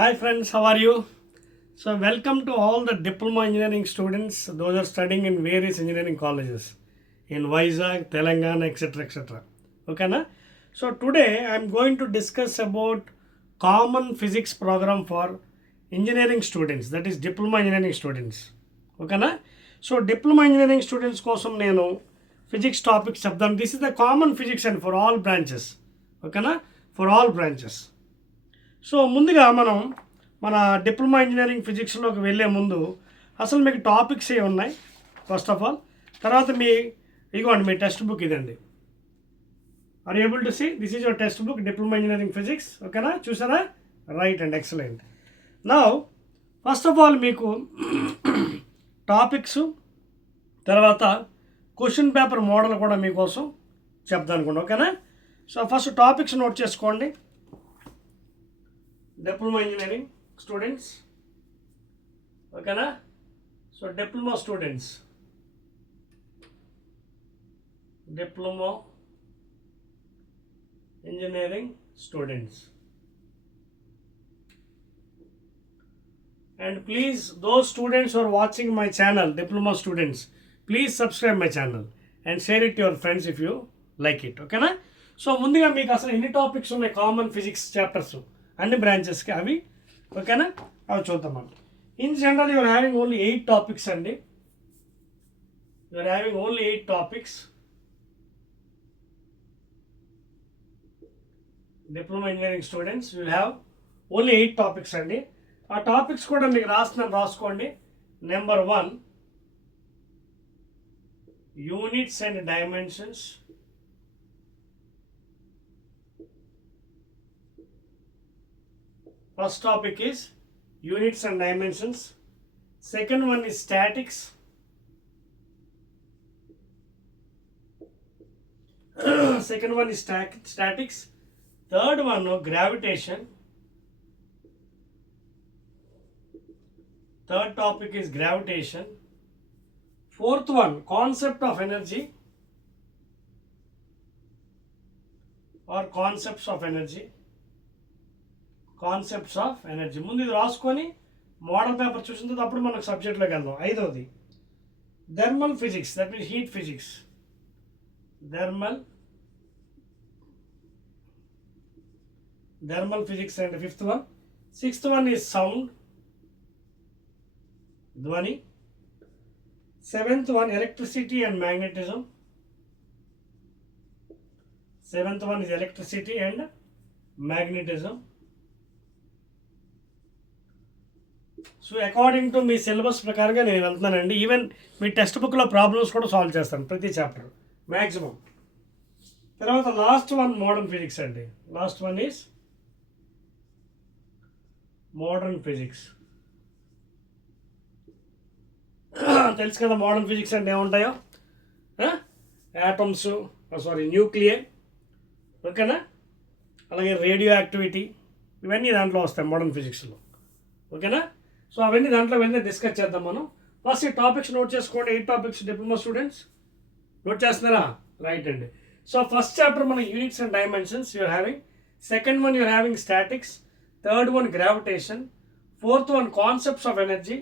Hi friends, how are you? So welcome to all the diploma engineering students, those are studying in various engineering colleges in Vizag, Telangana, etc. etc. Okay na? So today I am going to discuss about common physics program for engineering students, that is diploma engineering students. Okay na? So diploma engineering students కోసం నేను physics topics చెప్దాం. This is the common physics and for all branches. Okay na? For all branches. So ముందుగా మనం మన diploma engineering ఫిజిక్స్లోకి వెళ్ళే ముందు అసలు మీకు టాపిక్స్ ఏ ఉన్నాయి ఫస్ట్ ఆఫ్ ఆల్. తర్వాత ఇదిగోండి మీ టెక్స్ట్ బుక్ ఇదండి. Are able to see this is your text book diploma engineering physics. ఓకేనా, చూసారా? Right and excellent. Now first of all మీకు టాపిక్స్ తర్వాత క్వశ్చన్ పేపర్ మోడల్ కూడా మీకోసం చెప్తాను అనుకోండి. ఓకేనా? సో ఫస్ట్ టాపిక్స్ నోట్ చేసుకోండి. Diploma engineering students, okay na? So diploma students, diploma engineering students, and please those students who are watching my channel, diploma students, please subscribe my channel and share it to your friends if you like it. Okay na? So ముందుగా మీకు అసలు ఎన్ని topics ఉన్నాయి common physics chapters అన్ని బ్రాంచెస్కి అవి. ఓకేనా, అవి చూద్దాం మనం. In general you're having only 8 topics అండి. You're having only 8 topics. Diploma engineering students will have only 8 topics అండి. ఆ టాపిక్స్ కూడా మీకు రాసుకోండి. Number 1 units and dimensions. First topic is units and dimensions. Second one is statics. Second one is statics. Third one, gravitation. Third topic is gravitation. Fourth one, concept of energy or concepts of energy. Concepts of energy. ముందు ఇది రాసుకొని model paper చూసిన తర్వాత అప్పుడు మనకు సబ్జెక్ట్లోకి వెళ్దాం. 5వది thermal physics, that means heat physics. Thermal physics and 5th one. 6th one is sound, ధ్వని. 7th one electricity and magnetism. 7th one is electricity and magnetism. So according to మీ syllabus ప్రకారంగా నేను వెళ్తున్నానండి. ఈవెన్ మీ text బుక్లో problems కూడా solve చేస్తాను ప్రతి చాప్టర్ మ్యాక్సిమం. తర్వాత లాస్ట్ వన్ మోడర్న్ ఫిజిక్స్ అండి. Last one is modern physics. తెలుసు కదా మోడర్న్ ఫిజిక్స్ అంటే ఏముంటాయో. యాటమ్స్, న్యూక్లియే, ఓకేనా? అలాగే రేడియో యాక్టివిటీ, ఇవన్నీ దాంట్లో వస్తాయి మోడర్న్ ఫిజిక్స్లో. ఓకేనా? సో అవన్నీ దాంట్లో వెళ్ళి డిస్కస్ చేద్దాం మనం. ఫస్ట్ ఈ టాపిక్స్ నోట్ చేసుకోండి. 8 టాపిక్స్ డిప్లొమా స్టూడెంట్స్ నోట్ చేస్తున్నారా? రైట్ అండి. సో ఫస్ట్ చాప్టర్ మన units and dimensions you are having. Second one you are having statics. Third one gravitation. 4th one concepts of energy.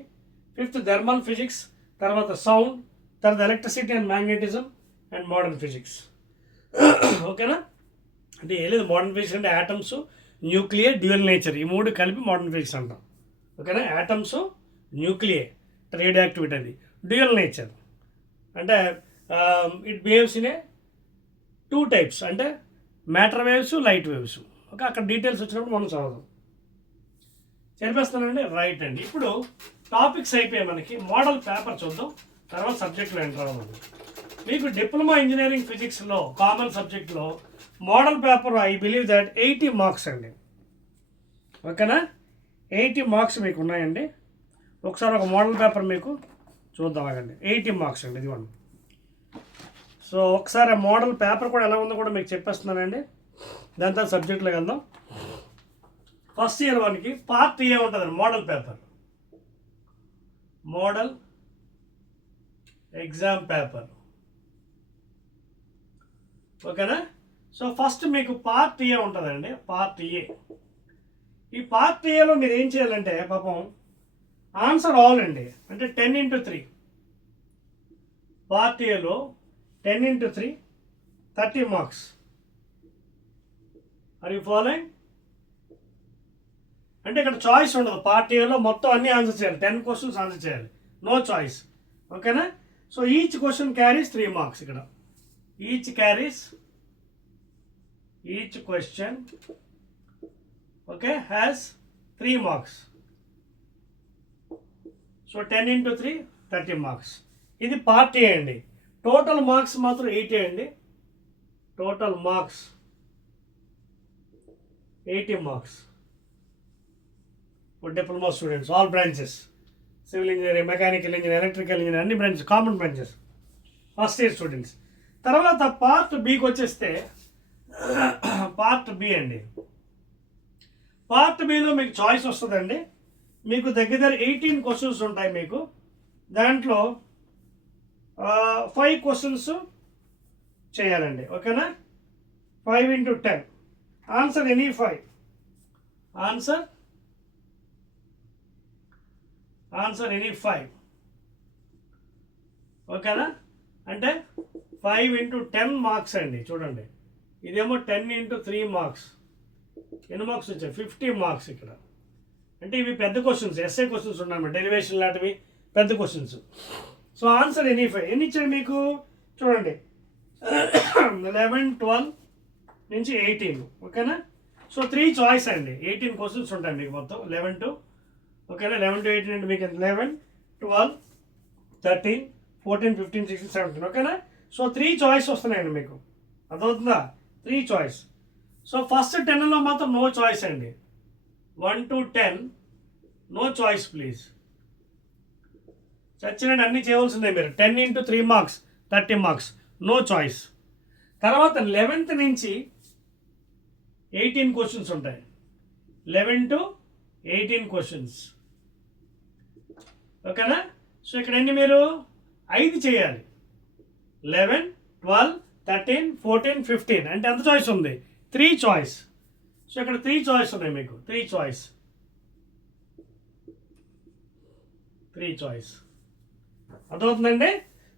5th thermal physics. తర్వాత sound. తర్వాత electricity and magnetism and modern physics. ఓకేనా? అంటే ఏం లేదు, modern physics అంటే atoms, nuclear, dual nature, ఈ 3 కలిపి modern physics అంటాం. ఓకేనా? యాటమ్స్, న్యూక్లియర్, రేడియో యాక్టివిటీ, అది డ్యూయల్ నేచర్. అంటే it behaves in a 2 types, అంటే matter waves, light waves. Okay, అక్కడ డీటెయిల్స్ వచ్చినప్పుడు మనం చదవదాం. చెప్పేస్తానండి. రైట్ అండి. ఇప్పుడు టాపిక్స్ అయిపోయాయి మనకి. మోడల్ పేపర్ చూద్దాం, తర్వాత సబ్జెక్ట్లో ఎంటర్ అవ్వాలి. మీకు డిప్లొమా ఇంజనీరింగ్ ఫిజిక్స్లో కామన్ సబ్జెక్ట్లో model paper I believe that 80 marks అండి. ఓకేనా? 80 మార్క్స్ మీకు ఉన్నాయండి. ఒకసారి ఒక మోడల్ పేపర్ మీకు చూద్దాం. ఆగండి. 80 మార్క్స్ అండి, ఇదిగోండి. సో ఒకసారి ఆ మోడల్ పేపర్ కూడా ఎలా ఉందో కూడా మీకు చెప్పేస్తున్నానండి. దాని తర్వాత సబ్జెక్ట్లోకి వెళ్దాం. ఫస్ట్ ఇయర్ 1కి పార్ట్ ఏ ఉంటుందండి model paper, model exam paper. ఓకేనా? సో ఫస్ట్ మీకు పార్ట్ ఏ ఉంటుందండి. పార్ట్ ఏ ఈ పార్ట్ ఏలో మీరు ఏం చేయాలంటే పాపం ఆన్సర్ ఆల్ అండి, అంటే 10x3 పార్ట్ ఏలో 10x3 30 marks. Are you following? అంటే ఇక్కడ చాయిస్ ఉండదు. పార్ట్ ఏలో మొత్తం అన్ని ఆన్సర్ చేయాలి, 10 క్వశ్చన్స్ ఆన్సర్ చేయాలి, నో చాయిస్. ఓకేనా? So each question carries 3 marks. ఇక్కడ each question okay has 3 marks. So 10x3 30 marks. ఇది పార్ట్ ఏ అండి. టోటల్ మార్క్స్ మాత్రం 80 అండి. Total marks 80 marks for diploma students, all branches, civil engineering, mechanical engineering, electrical engineering, అన్ని branches, common branches, first year students. తర్వాత part బికి వచ్చేస్తే part B అండి. Part బిలో మీకు చాయిస్ వస్తుందండి. మీకు దగ్గర 18 క్వశ్చన్స్ ఉంటాయి మీకు. దాంట్లో 5 క్వశ్చన్స్ చేయాలండి. ఓకేనా? 5x10. Answer any 5. Answer any 5. ఓకేనా? అంటే 5x10 మార్క్స్ అండి. చూడండి, ఇదేమో 10x3 మార్క్స్. ఎన్ని మార్క్స్ వచ్చాయి? 50 మార్క్స్ ఇక్కడ. అంటే ఇవి పెద్ద క్వశ్చన్స్, ఎస్ఏ క్వశ్చన్స్ ఉన్నాయి, డెరివేషన్ లాంటివి పెద్ద క్వశ్చన్స్. So answer any 5. ఎన్ని ఇచ్చాడు మీకు? చూడండి, 11, 12 నుంచి 18. ఓకేనా? సో 3 చాయిస్ అండి. 18 క్వశ్చన్స్ ఉంటాయి మీకు మొత్తం. 11 to ఓకేనా, 11 to 18 అంటే మీకు 11, 12, 13, 14, 15, 16, 17. ఓకేనా? సో 3 చాయిస్ వస్తున్నాయండి మీకు. అదవుతుందా? 3 చాయిస్. సో ఫస్ట్ 10లో మాత్రం నో చాయిస్ అండి. 1 to 10 నో చాయిస్ ప్లీజ్. చచ్చినట్టు అన్నీ చేయవలసిందే మీరు. 10x3 marks 30 marks, no choice. తర్వాత 11th నుంచి 18 క్వశ్చన్స్ ఉంటాయి. 11 to 18 క్వశ్చన్స్. ఓకేనా? సో ఇక్కడ ఎన్ని మీరు 5 చేయాలి. 11, 12, 13, 14, 15. అంటే ఎంత చాయిస్ ఉంది? 3 చాయిస్. సో ఇక్కడ 3 చాయిస్ ఉన్నాయి మీకు. 3 చాయిస్ అర్థమవుతుందండి?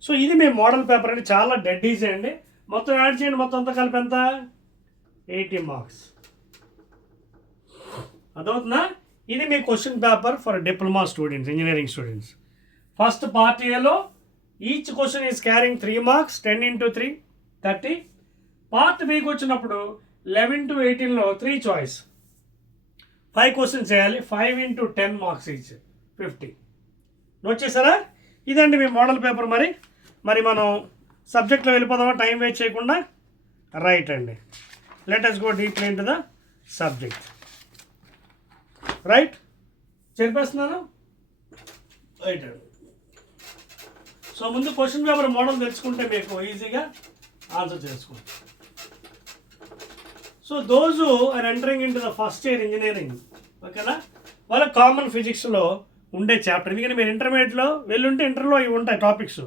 సో ఇది మీ మోడల్ పేపర్ అండి. చాలా డెడ్ ఈజీ అండి. మొత్తం యాడ్ చేయండి. మొత్తం అంతా కలిపి ఎంత? 80 మార్క్స్. అర్థమవుతుందా? ఇది మీ question paper for diploma students, engineering students. First part ఏలో each question is carrying 3 marks, 10x3 30. Part బికి వచ్చినప్పుడు 11 to 18లో 3 చాయిస్, 5 క్వశ్చన్స్ చేయాలి. 5x10 marks each, 50. నోట్ చేశారా? ఇదండి మీ మోడల్ పేపర్. మరి మనం సబ్జెక్ట్లో వెళ్ళిపోదామా టైం వేస్ట్ చేయకుండా? రైట్ అండి, let us go deeply into the subject. Right, చెప్పేస్తున్నాను. రైట్ అండి. సో ముందు క్వశ్చన్ పేపర్ మోడల్ తెలుసుకుంటే మీకు ఈజీగా ఆన్సర్ చేసుకోండి. So those are entering in to the first year engineering, ఓకేనా, వాళ్ళ కామన్ ఫిజిక్స్లో ఉండే చాప్టర్. ఎందుకంటే మీరు ఇంటర్మీడియట్లో వెళ్ళుంటే ఇంటర్లో ఇవి ఉంటాయి టాపిక్స్.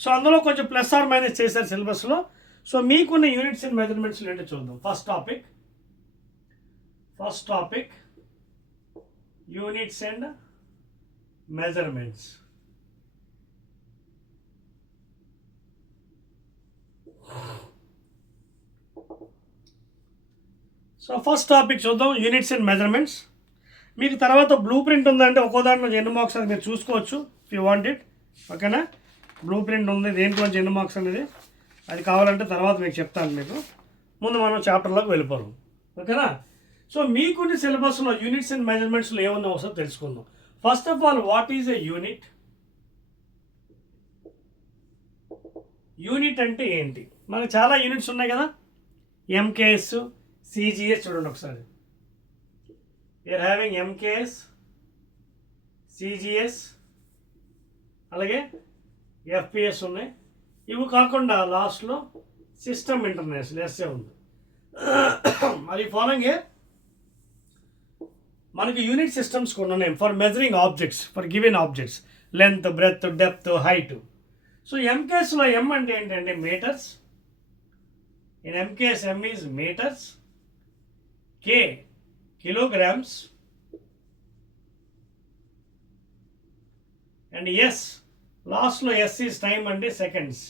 సో అందులో కొంచెం ప్లస్ ఆర్ మైనస్ చేశారు సిలబస్లో. సో మీకున్న యూనిట్స్ అండ్ మెజర్మెంట్స్ ఏంటో చూద్దాం. First topic units and measurements. So first topic చూద్దాం, యూనిట్స్ అండ్ మెజర్మెంట్స్. మీకు తర్వాత బ్లూ ప్రింట్ ఉందంటే ఒక్కో దాంట్లో ఎన్ని మార్క్స్ అది మీరు చూసుకోవచ్చు ఇఫ్ యూ వాంట్ ఇట్. ఓకేనా? బ్లూ ప్రింట్ ఉంది దేంట్లో ఎన్ని మార్క్స్ అనేది, అది కావాలంటే తర్వాత మీకు చెప్తాను. మీకు ముందు మనం చాప్టర్లోకి వెళ్ళిపోదాం. ఓకేనా? సో మీకున్న సిలబస్లో యూనిట్స్ అండ్ మెజర్మెంట్స్లో ఏమన్నా ఒకసారి తెలుసుకుందాం. First of all, what is a unit? Unit అంటే ఏంటి? మనకు చాలా యూనిట్స్ ఉన్నాయి కదా, ఎంకేఎస్, సిజిఎస్. చూడండి ఒకసారి, వీఆర్ హ్యావింగ్ ఎంకేఎస్, సిజిఎస్, అలాగే ఎఫ్పిఎస్ ఉన్నాయి. ఇవి కాకుండా లాస్ట్లో సిస్టమ్ ఇంటర్నేషనల్ ఎస్ఏ ఉంది. మరి ఫాలోయింగ్ మనకి యూనిట్ సిస్టమ్స్ కొన్ని ఉన్నాయి for measuring objects, for given objects, length, breadth, depth, height. So ఎంకేఎస్లో ఎం అంటే ఏంటంటే metres. In MKS M is metres, K kilograms, and S లాస్ట్లో ఎస్ ఈజ్ టైమ్ అంటే సెకండ్స్.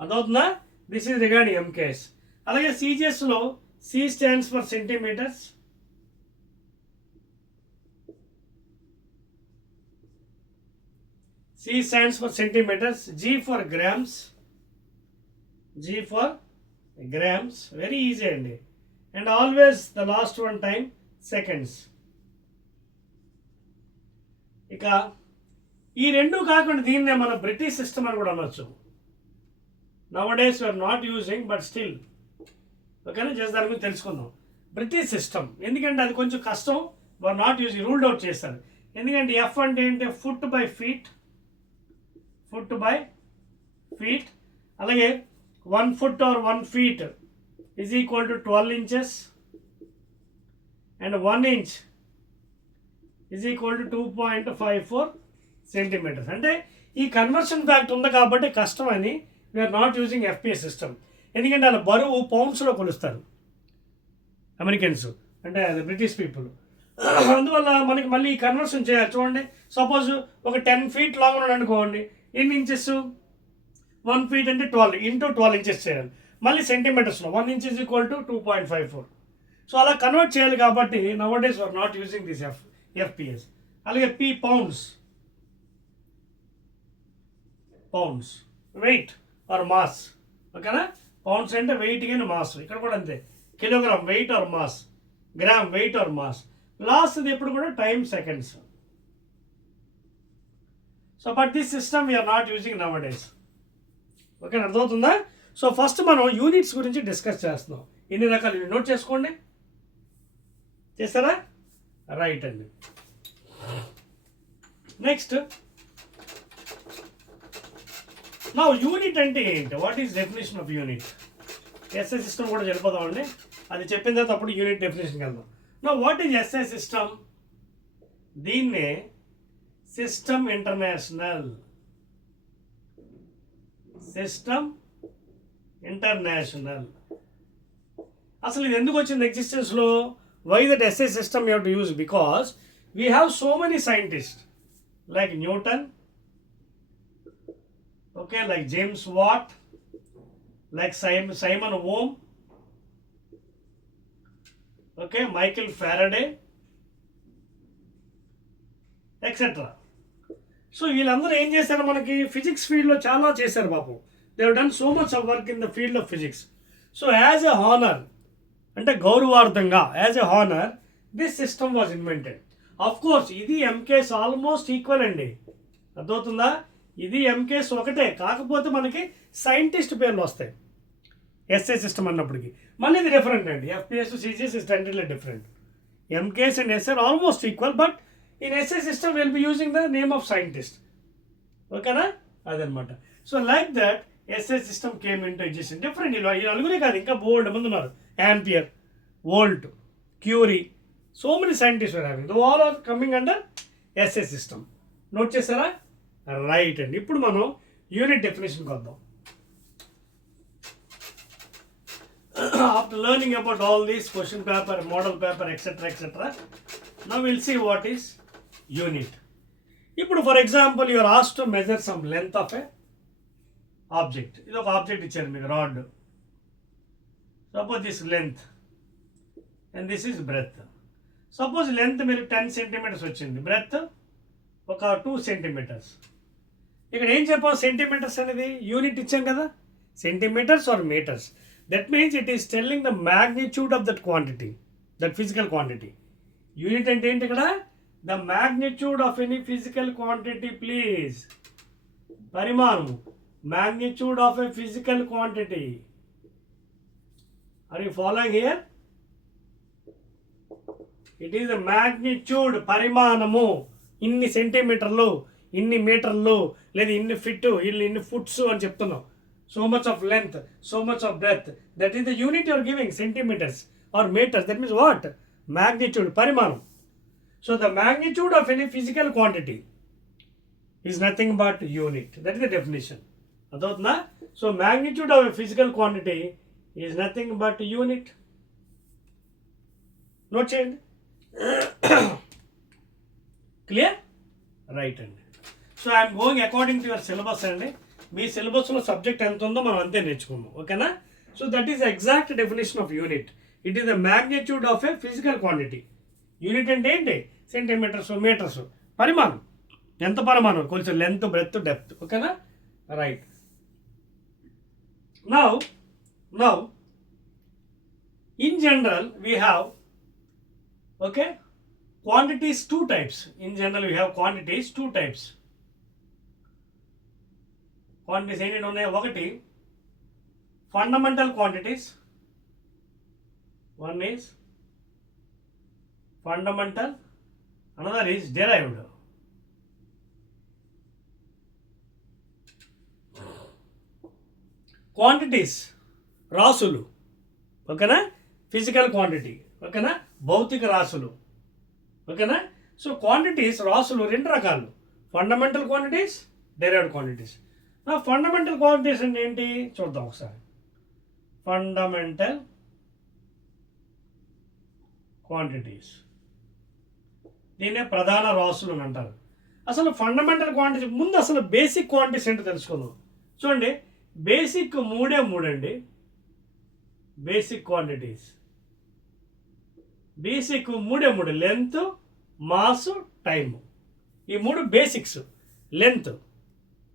అదవుతుందా? This is regarding MKS. అలాగే సిజిఎస్లో C stands for centimetres, C stands for centimeters, G for grams, G for grams, very easy అండి. And always the last one time seconds. ఇక ఈ రెండు కాకుండా దీన్నే మన బ్రిటిష్ సిస్టమ్ అని కూడా అనొచ్చు. Nowadays we are not using but still ఓకేనా, జస్ట్ దాని గురించి తెలుసుకుందాం. బ్రిటిష్ సిస్టమ్ ఎందుకంటే అది కొంచెం కష్టం, we are not using, ruled out చేస్తారు. ఎందుకంటే ఎఫ్ అంటే ఏంటి, foot by feet, foot by feet. అలాగే 1 foot or 1 feet is equal to 12 inches and 1 inch is equal to 2.54 centimeters. అంటే ఈ కన్వర్షన్ ఫ్యాక్ట్ ఉంది కాబట్టి కష్టం అని we are not using FPS system. ఎందుకంటే వాళ్ళ బరువు పౌండ్స్లో కొలుస్తారు అమెరికన్స్, అంటే అది బ్రిటిష్ పీపుల్. అందువల్ల మనకి మళ్ళీ ఈ కన్వర్షన్ చేయాలి. చూడండి, సపోజ్ ఒక 10 feet లాంగ్ ఉన్నాడు అనుకోండి, ఎన్ని ఇంచెస్, 1 feet అంటే 12 into 12 inches చేయాలి. మళ్ళీ సెంటీమీటర్స్లో 1 inch is equal to 2.54. So అలా కన్వర్ట్ చేయాలి కాబట్టి nowadays are not using this FPS. అలాగే P pounds, pounds weight or mass, ఓకేనా. పౌండ్స్ అంటే వెయిట్ కానీ మాస్, ఇక్కడ కూడా అంతే, kilogram weight or mass, gram weight or mass. లాస్ట్ది ఎప్పుడు కూడా time seconds. So but this system we're not using nowadays. Okay, అర్థమవుతుందా? సో ఫస్ట్ మనం యూనిట్స్ గురించి డిస్కస్ చేస్తున్నాం. ఎన్ని రకాలు నోట్ చేసుకోండి, చేస్తారా? రైట్ అండి. నెక్స్ట్ నా యూనిట్ అంటే ఏంటి, what is definition of unit? SI system కూడా సరిపోదామండి, అది చెప్పిన తర్వాత అప్పుడు యూనిట్ డెఫినేషన్కి వెళ్దాం. నా వాట్ ఈజ్ ఎస్ఐ సిస్టమ్? దీన్నే సిస్టమ్ ఇంటర్నేషనల్, సిస్టమ్ ఇంటర్నేషనల్. అసలు ఇది ఎందుకు వచ్చింది ఎగ్జిస్టెన్స్లో? Why that SI system you have to use? Because we have so many scientist like Newton, okay, like James Watt, like Simon Ohm, okay, Michael Faraday etcetera. So వీళ్ళందరూ ఏం చేశారు, మనకి physics ఫీల్డ్లో చాలా చేశారు పాపం. They have done so much of work in the field of physics. So as a honour, అంటే గౌరవార్థంగా, as a honour this system was invented. Of course ఇది ఎంకేస్ ఆల్మోస్ట్ ఈక్వల్ అండి, అర్థమవుతుందా? ఇది ఎంకేస్ ఒకటే, కాకపోతే మనకి సైంటిస్ట్ పేర్లు వస్తాయి ఎస్ఐ సిస్టమ్ అన్నప్పటికీ. మళ్ళీ ఇది డిఫరెంట్ అండి, FPS CGS is totally different. MKS and SI almost equal, but in SI system we will be using the name of scientist. ఓకేనా, అదనమాట. So like that SI system came into existence. Different ఈ నలుగురే కాదు, ఇంకా బోల్డ్ మంది ఉన్నారు. Ampere, Volt, Curie, so many scientist are having. Though all are coming under SI system. Note చేశారా? రైట్ అండి. ఇప్పుడు మనం యూనిట్ డెఫినేషన్కి వద్దాం. After learning about all these question paper, model paper etcetera etcetera, now will see what is unit. ఇప్పుడు for example you're asked to measure some length of A object. ఇది ఒక object ఇచ్చారు మీకు, rod. Suppose this length and this is breadth. Suppose length మీరు 10 centimeters వచ్చింది, breath ఒక 2 centimeters. ఇక్కడ ఏం చెప్పాం, సెంటీమీటర్స్ అనేది యూనిట్ ఇచ్చాం కదా, centimetres or metres. That means it is telling the magnitude of that quantity, that physical quantity. Unit అంటే ఏంటి ఇక్కడ? The magnitude of any physical quantity please. పరిమాణం, magnitude of a physical quantity. Are you following here? It is the magnitude, పరిమాణము. ఇన్ని సెంటీమీటర్లు, ఇన్ని మీటర్లు, లేదా ఇన్ని ఫిట్, ఇన్ని ఫుట్స్ అని చెప్తున్నాం. So much of length, so much of breadth, that is the unit you are giving, centimetres or metres. That means what? Magnitude, పరిమాణం. So the magnitude of any physical quantity is nothing but unit. That is the definition. అర్థమవుతుందా? So magnitude of a physical quantity is nothing but unit. Note చేయండి. Clear? Right అండి. So I'm going according to your syllabus అండి. మీ సిలబస్లో subject ఎంత ఉందో మనం అంతే నేర్చుకుందాం, ఓకేనా? So that is exact definition of unit. It is the magnitude of a physical quantity. Unit అంటే ఏంటి? సెంటీమీటర్స్, మీటర్స్, పరిమాణం. ఎంత పరిమాణం? కొంచెం లెంత్, బ్రెత్, డెప్త్, ఓకేనా? Right. Now, in general, we have, okay, quantities two types. In general, we have quantities two types. Quantities ఏంటి ఉన్నాయి? ఒకటి fundamental quantities. One is fundamental, another is derived. Quantities రాసులు, ఓకేనా? ఫిజికల్ క్వాంటిటీ, ఓకేనా? భౌతిక రాసులు, ఓకేనా? సో క్వాంటిటీస్ రాసులు రెండు రకాలు, ఫండమెంటల్ క్వాంటిటీస్, డెరైవ్డ్ క్వాంటిటీస్. నా ఫండమెంటల్ క్వాంటిటీస్ అంటే ఏంటి చూద్దాం ఒకసారి. ఫండమెంటల్ క్వాంటిటీస్, దీన్నే ప్రధాన రాసులు అని అంటారు. అసలు ఫండమెంటల్ క్వాంటిటీ ముందు అసలు బేసిక్ క్వాంటిటీస్ ఏంటో తెలుసుకుందాం. చూడండి, బేసిక్ మూడే అండి. బేసిక్ క్వాంటిటీస్ బేసిక్ మూడే లెంత్, మాస్, టైము. ఈ మూడు బేసిక్స్. లెంత్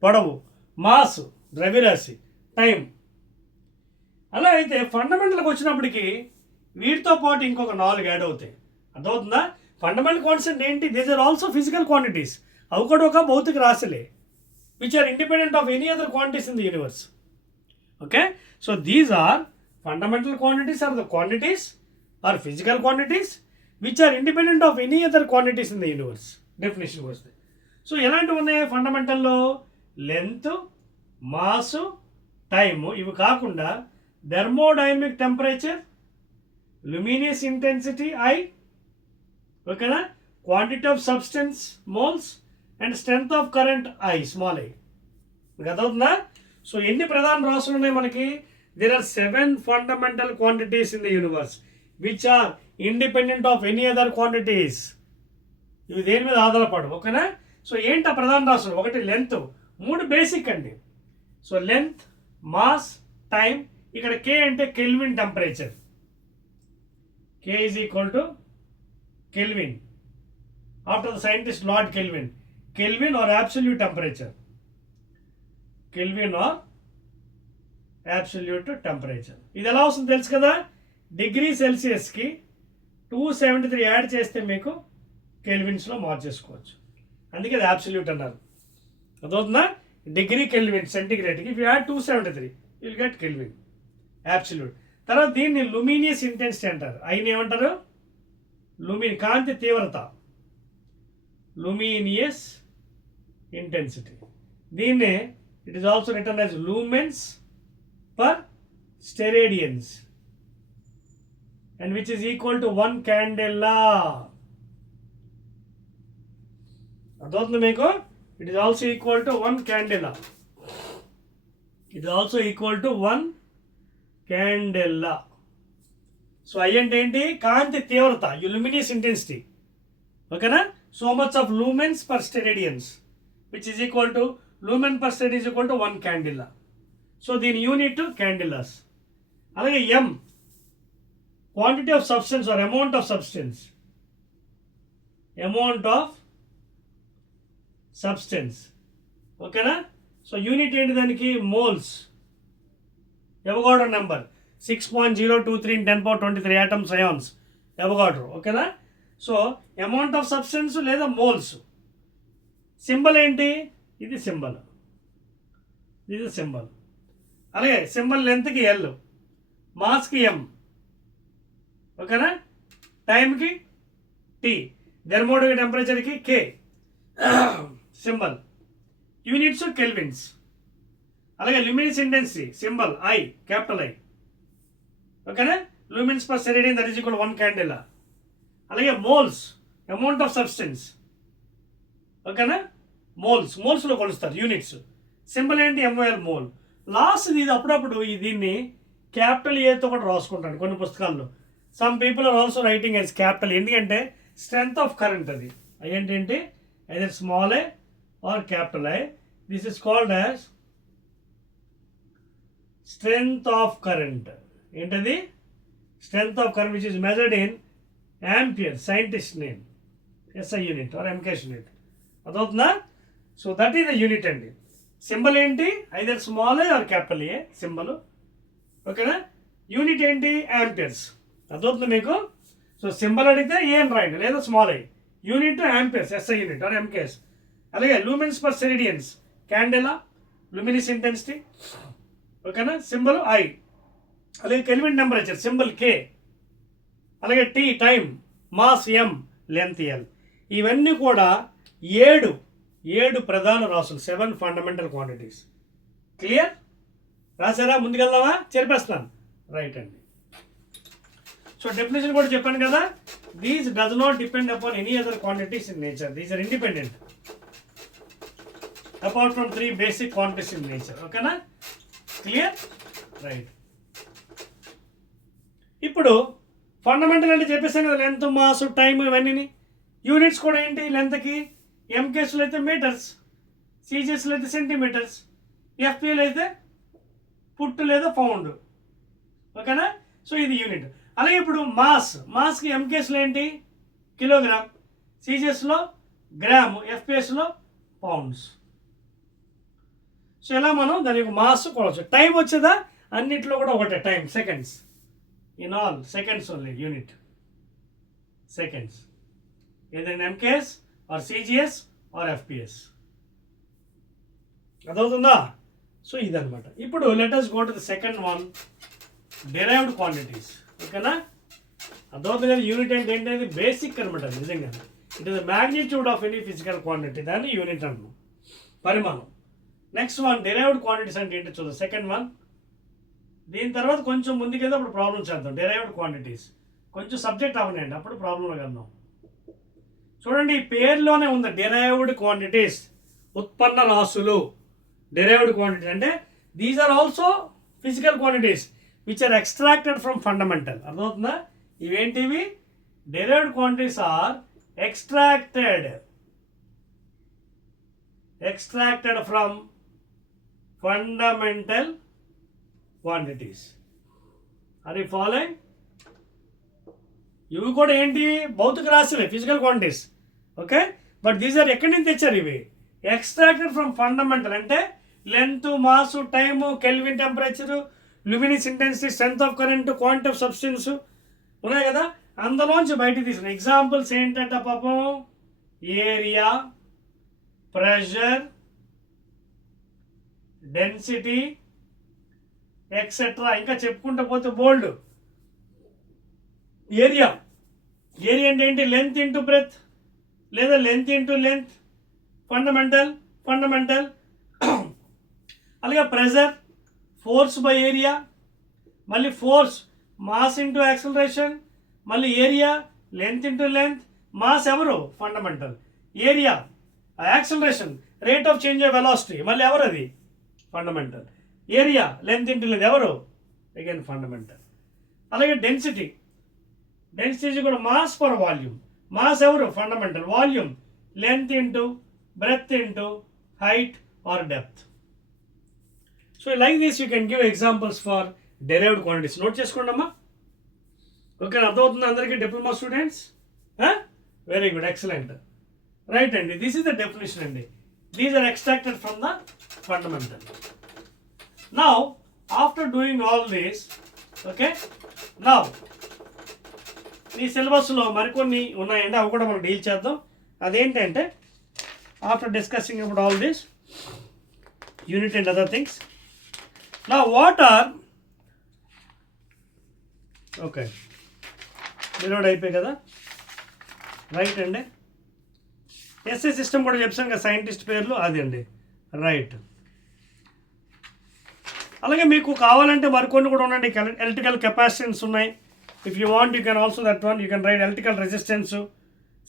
పొడవు, మాస్ ద్రవ్యరాశి, టైం. అలా అయితే ఫండమెంటల్కి వచ్చినప్పటికీ వీటితో పాటు ఇంకొక 4 యాడ్ అవుతాయి. అర్థమవుతుందా? ఫండమెంటల్ క్వాంటిటీస్ అంటే ఏంటి? These are also physical quantities. అవి కూడా ఒక భౌతిక రాశులే, which are independent of any other quantities in the universe. Okay, so these are fundamental quantities, are the quantities or physical quantities which are independent of any other quantities in the universe. Definition was there. So ఎలాంటివి ఉన్నాయి ఫండమెంటల్లో? Length, mass, time. ఇవి కాకుండా thermodynamic temperature, luminous intensity I, ఓకేనా? Quantity of substance moles and strength of current I, small I. మీకు అర్థవుతుందా? సో ఎన్ని ప్రధాన రాసులు ఉన్నాయి మనకి? There are 7 fundamental quantities in the universe which are independent of any other quantities. ఇవి దేని మీద ఆధారపడవు, ఓకేనా? సో ఏంటి ఆ ప్రధాన రాసులు? ఒకటి లెంత్, 3 బేసిక్ అండి. So length, mass, time. ఇక్కడ కే అంటే kelvin temperature. K is equal to kelvin, after the scientist lord kelvin. Kelvin or absolute temperature. Kelvin or absolute temperature. ఇది ఎలా వస్తుంది తెలుసు కదా? డిగ్రీ సెల్సియస్కి 273 యాడ్ చేస్తే మీకు కెల్విన్స్లో మార్చేసుకోవచ్చు. అందుకే అది అబ్సల్యూట్ అన్నారు. అదవుతుందా? డిగ్రీ కెల్విన్ సెంటిగ్రేడ్కి if you add 273 you will get Kelvin absolute. తర్వాత దీన్ని లుమినియస్ ఇంటెన్సిటీ అంటారు. అయిన ఏమంటారు? కాంతి తీవ్రత, luminous intensity. దీన్నే it is also written as lumens per steradians and which is equal to 1 candela. అర్థమవుతుంది మీకు? It is also equal to 1 candela. It is also equal to 1 candela. So I అంటే ఏంటి? కాంతి తీవ్రత, luminous intensity, ఓకేనా? So much of lumens per steradians which is equal to lumen per steradian is equal to 1 candela. So దీని unit క్యాండిలాస్. అలాగే m quantity of substance are amount of substance. Amount of substance, ఓకేనా? So unit ఏంటి దానికి? Moles. Avogadro number 6.023 in 10 power 23 atoms ions Avogadro, ఓకేనా? So amount of substance లేదా moles. Symbol ఏంటి? ఇది symbol, ఇది సింబల్. అలాగే సింబల్ లెంత్కి ఎల్, మాస్కి ఎం, ఓకేనా? టైంకి టీ, థెర్మోడైనమిక్ టెంపరేచర్కి కే. సింబల్. Units Kelvins. అలాగే luminous intensity symbol I, capital I, ఓకేనా? Lumens per steradian that is equal 1 candela. అలాగే మోల్స్ అమౌంట్ ఆఫ్ సబ్స్టెన్స్, ఓకేనా? మోల్స్లో కొలుస్తారు యూనిట్స్. సింబల్ ఏంటి? ఎంఓఎల్, మోల్. లాస్ట్ ఇది అప్పుడప్పుడు దీన్ని క్యాపిటల్ ఏతో కూడా రాసుకుంటాను కొన్ని పుస్తకాల్లో. Some people are also writing as capital, ఎందుకంటే స్ట్రెంగ్త్ ఆఫ్ కరెంట్. అది ఏంటంటే either small a or capital I. This is called as strength of current. ఏంటది? Strength of current, which is measured in ampere, scientist name, SI unit or MKS unit. అదవుతుందా? So that is the unit అండి. Symbol ఏంటి? Either small A or capital A symbol. ఓకేనా? Unit ఏంటి? Amperes. అదవుతుంది మీకు. So symbol అడిగితే A అని రాయండి, లేదా small I. Unit amperes, SI యూనిట్ ఆర్ MKS. అలాగే lumens per steradians, candela, luminous intensity. ఓకేనా? Symbol I. అలాగే కెల్విన్ టెంపరేచర్ సింబల్ K. అలాగే T time, mass M, length L. ఇవన్నీ కూడా ఏడు ప్రధాన రాసులు, 7 ఫండమెంటల్ క్వాంటిటీస్. క్లియర్? రాసారా? ముందుకెళ్దామా? చెప్పేస్తాను. రైట్ అండి. సో డెఫినేషన్ కూడా చెప్పాను కదా, these does not depend upon any other quantities in nature. These are independent apart from 3 basic quantities in nature. ఓకేనా? క్లియర్? రైట్. ఇప్పుడు ఫండమెంటల్ అంటే చెప్పేసాను కదా, లెంత్, మాస్, టైం, ఇవన్నీ. యూనిట్స్ కూడా ఏంటి? లెంత్కి ఎంకేస్లో అయితే మీటర్స్, సీజీఎస్లో అయితే సెంటీమీటర్స్, ఎఫ్పిఎల్ అయితే ఫుట్ లేదా పౌండ్. ఓకేనా? సో ఇది యూనిట్. అలాగే ఇప్పుడు మాస్కి ఎంకేస్లో ఏంటి? కిలోగ్రామ్, సీజీఎస్లో గ్రామ్, ఎఫ్పిఎస్లో పౌండ్స్. సో ఇలా మనం దాని యొక్క మాస్ కొలవచ్చు. టైం వచ్చేదా? అన్నిట్లో కూడా ఒకటే time, seconds. In all seconds only unit, seconds. ఏదైనా MKS or CGS or FPS. అదవుతుందా? సో ఇదనమాట. ఇప్పుడు let us go to the second one, derived quantities. ఓకేనా? అదవుతుంది కదా. యూనిట్ అంటే ఏంటంటే బేసిక్ అనమాట. నిజంగా it is the magnitude of any physical quantity, దాన్ని యూనిట్ అంటున్నాం, పరిమాణం. నెక్స్ట్ వన్ డెరైవ్డ్ క్వాంటిటీస్ అంటే ఏంటో చూద్దాం. Second one. దీని తర్వాత కొంచెం ముందుకేదో అప్పుడు ప్రాబ్లం చేద్దాం. డెరైవ్డ్ క్వాంటిటీస్ కొంచెం సబ్జెక్ట్ అవనండి, అప్పుడు ప్రాబ్లంలో వెళ్దాం. చూడండి, ఈ పేరులోనే ఉంది డెరైవ్డ్ క్వాంటిటీస్, ఉత్పన్న రాశులు. డెరైవ్డ్ క్వాంటిటీస్ అంటే these are also physical quantities which are extracted from fundamental. అర్థమవుతుందా? ఇవేంటివి? Derived quantities are extracted from fundamental quantities. Are you following? ఇవి కూడా ఏంటి? భౌతిక రాశులే, physical quantities. Okay, but these are ఎక్కడి నుంచి తెచ్చారు? ఇవి ఎక్స్ట్రాక్టెడ్ ఫ్రమ్ ఫండమెంటల్ అంటే length, mass, time, Kelvin temperature, luminous intensity, strength of current, quantity of substance ఉన్నాయి కదా, అందులోంచి బయట తీసిన ఎగ్జాంపుల్స్ ఏంటంటే పాపం ఏరియా, ప్రెషర్, డెన్సిటీ, ఎక్సెట్రా. ఇంకా చెప్పుకుంటూ పోతే బోల్డ్. ఏరియా అంటే ఏంటి? లెంత్ ఇంటూ బ్రెత్, లేదా లెంత్ ఇంటూ లెంత్, ఫండమెంటల్. అలాగే ప్రెషర్, ఫోర్స్ బై ఏరియా, మళ్ళీ ఫోర్స్, మాస్ ఇంటూ యాక్సిలరేషన్, మళ్ళీ area, length into length, mass ఎవరు? Fundamental. Area, acceleration, rate of change of velocity, మళ్ళీ ఎవరు? అది fundamental. Area, length into length ఎవరు? Again fundamental. అలాగే density కూడా మాస్ పర్ వాల్యూమ్. మాస్ ఎవరు? Fundamental. Volume, length into breadth into height or depth. So like this you can give examples for derived quantities. Note చేసుకోండి అమ్మా. Okay, అర్థమవుతుంది అందరికీ? Diploma students, very good, excellent. Right అండి, this is the definition అండి. These are extracted from the fundamental. Now after doing all this, okay, now ఈ సిలబస్లో మరికొన్ని ఉన్నాయండి, అవి కూడా మనం డీల్ చేద్దాం. అదేంటంటే after discussing about all this unit and other things, నా వాట్ ఆర్, ఓకే, రిలోడ్ అయిపోయి కదా. రైట్ అండి. ఎస్ఐ సిస్టమ్ కూడా చెప్పాను కదా, సైంటిస్ట్ పేర్లు, అది అండి. రైట్. అలాగే మీకు కావాలంటే మరికొన్ని కూడా ఉండండి. ఎలక్ట్రికల్ కెపాసిటెన్స్ ఉన్నాయి. If you want you can also that one. You can write electrical resistance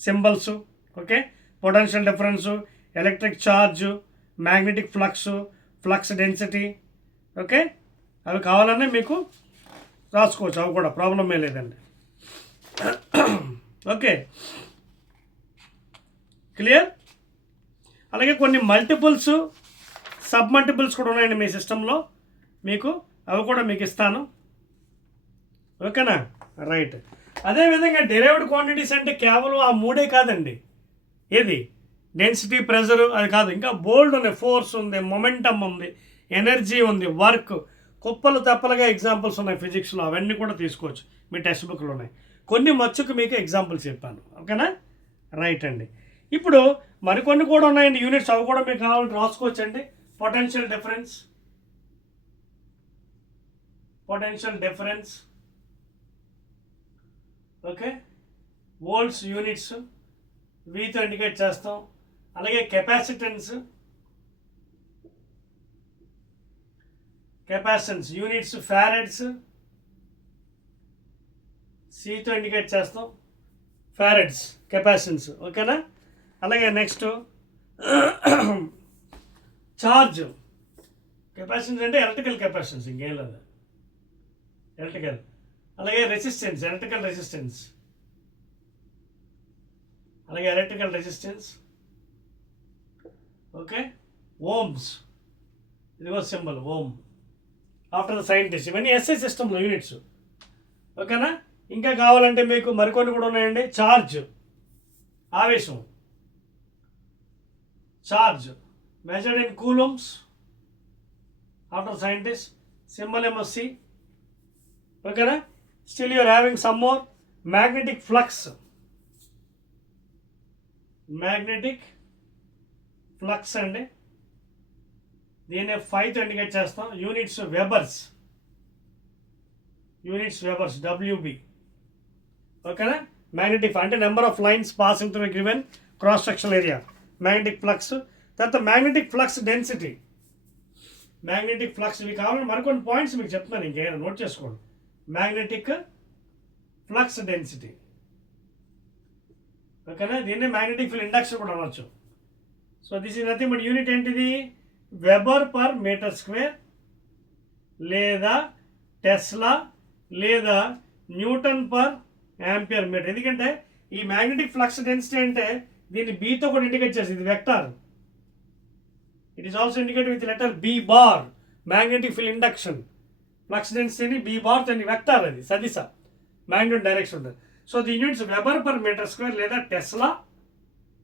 symbols, okay, potential difference, electric charge, magnetic flux density, okay, అవి కావాలనే మీకు రాసుకోవచ్చు. అవి కూడా ప్రాబ్లం ఏ లేదండి. Okay, clear? అలాగే కొన్ని మల్టిపుల్స్ సబ్ మల్టిపుల్స్ కూడా ఉన్నాయండి మీ సిస్టంలో, మీకు అవి కూడా మీకు ఇస్తాను. ఓకేనా, రైట్. అదేవిధంగా డెరైవ్డ్ క్వాంటిటీస్ అంటే కేవలం ఆ మూడే కాదండి. ఏది డెన్సిటీ, ప్రెజరు అది కాదు, ఇంకా బోల్డ్ ఉన్నాయి. ఫోర్స్ ఉంది, మొమెంటమ్ ఉంది, ఎనర్జీ ఉంది, వర్క్, కుప్పలు తప్పలుగా ఎగ్జాంపుల్స్ ఉన్నాయి ఫిజిక్స్లో. అవన్నీ కూడా తీసుకోవచ్చు, మీ టెక్స్ట్ బుక్లో ఉన్నాయి. కొన్ని మచ్చుకు మీకు ఎగ్జాంపుల్స్ చెప్పాను. ఓకేనా, రైట్ అండి. ఇప్పుడు మరికొన్ని కూడా ఉన్నాయండి యూనిట్స్, అవి కూడా మీకు కావాలంటే రాసుకోవచ్చు అండి. Potential difference, okay, volts units వీతో ఇండికేట్ చేస్తాం. అలాగే కెపాసిటెన్స్ యూనిట్స్ ఫారెడ్స్ సితో ఇండికేట్ చేస్తాం, ఫారెడ్స్ కెపాసిటెన్స్. ఓకేనా, అలాగే నెక్స్ట్ చార్జ్ కెపాసిటెన్స్ అంటే ఎలక్ట్రికల్ కెపాసిటెన్స్, ఇంకేం లేదు, ఎలక్ట్రికల్. అలాగే resistance, electrical resistance, okay. Ohms, ఇదిగో symbol ohm after the scientist. ఇవన్నీ ఎస్ఐ సిస్టంలో యూనిట్స్. ఓకేనా, ఇంకా కావాలంటే మీకు మరికొన్ని కూడా ఉన్నాయండి. చార్జ్, ఆవేశం, charge measured in coulombs after scientist, symbol ఏమో సి. ఓకేనా, still you're having some more. Magnetic flux అండి, దీన్ని 5తో ఇండికేట్ చేస్తాం. Units webers WB. ఓకేనా, మ్యాగ్నెటిక్ అంటే number of lines passing through given cross sectional area, magnetic flux. తర్వాత magnetic flux density, ఇవి కావాలంటే మరికొన్ని పాయింట్స్ మీకు చెప్తున్నాను, ఇంకేమైనా నోట్ చేసుకోండి. మ్యాగ్నెటిక్ ఫ్లక్స్ డెన్సిటీ, ఓకేనా, దీన్నే మ్యాగ్నెటిక్ ఫీల్డ్ ఇండక్షన్ కూడా అనవచ్చు. So this is nothing but unit ఏంటిది, వెబర్ పర్ మీటర్ స్క్వేర్, లేదా టెస్లా, లేదా న్యూటన్ పర్ యాంపియర్ మీటర్. ఎందుకంటే ఈ మ్యాగ్నెటిక్ ఫ్లక్స్ డెన్సిటీ అంటే దీన్ని బీతో కూడా ఇండికేట్ చేస్తుంది, ఇది vector. It is also indicated with letter B bar. Magnetic field induction flux డెన్సిటీని బి బార్ తో వెక్టార్, అది సదిశ, మ్యాగ్నెట్ డైరెక్షన్ ఉంటుంది. So the units weber per metre square, లేదా టెస్లా,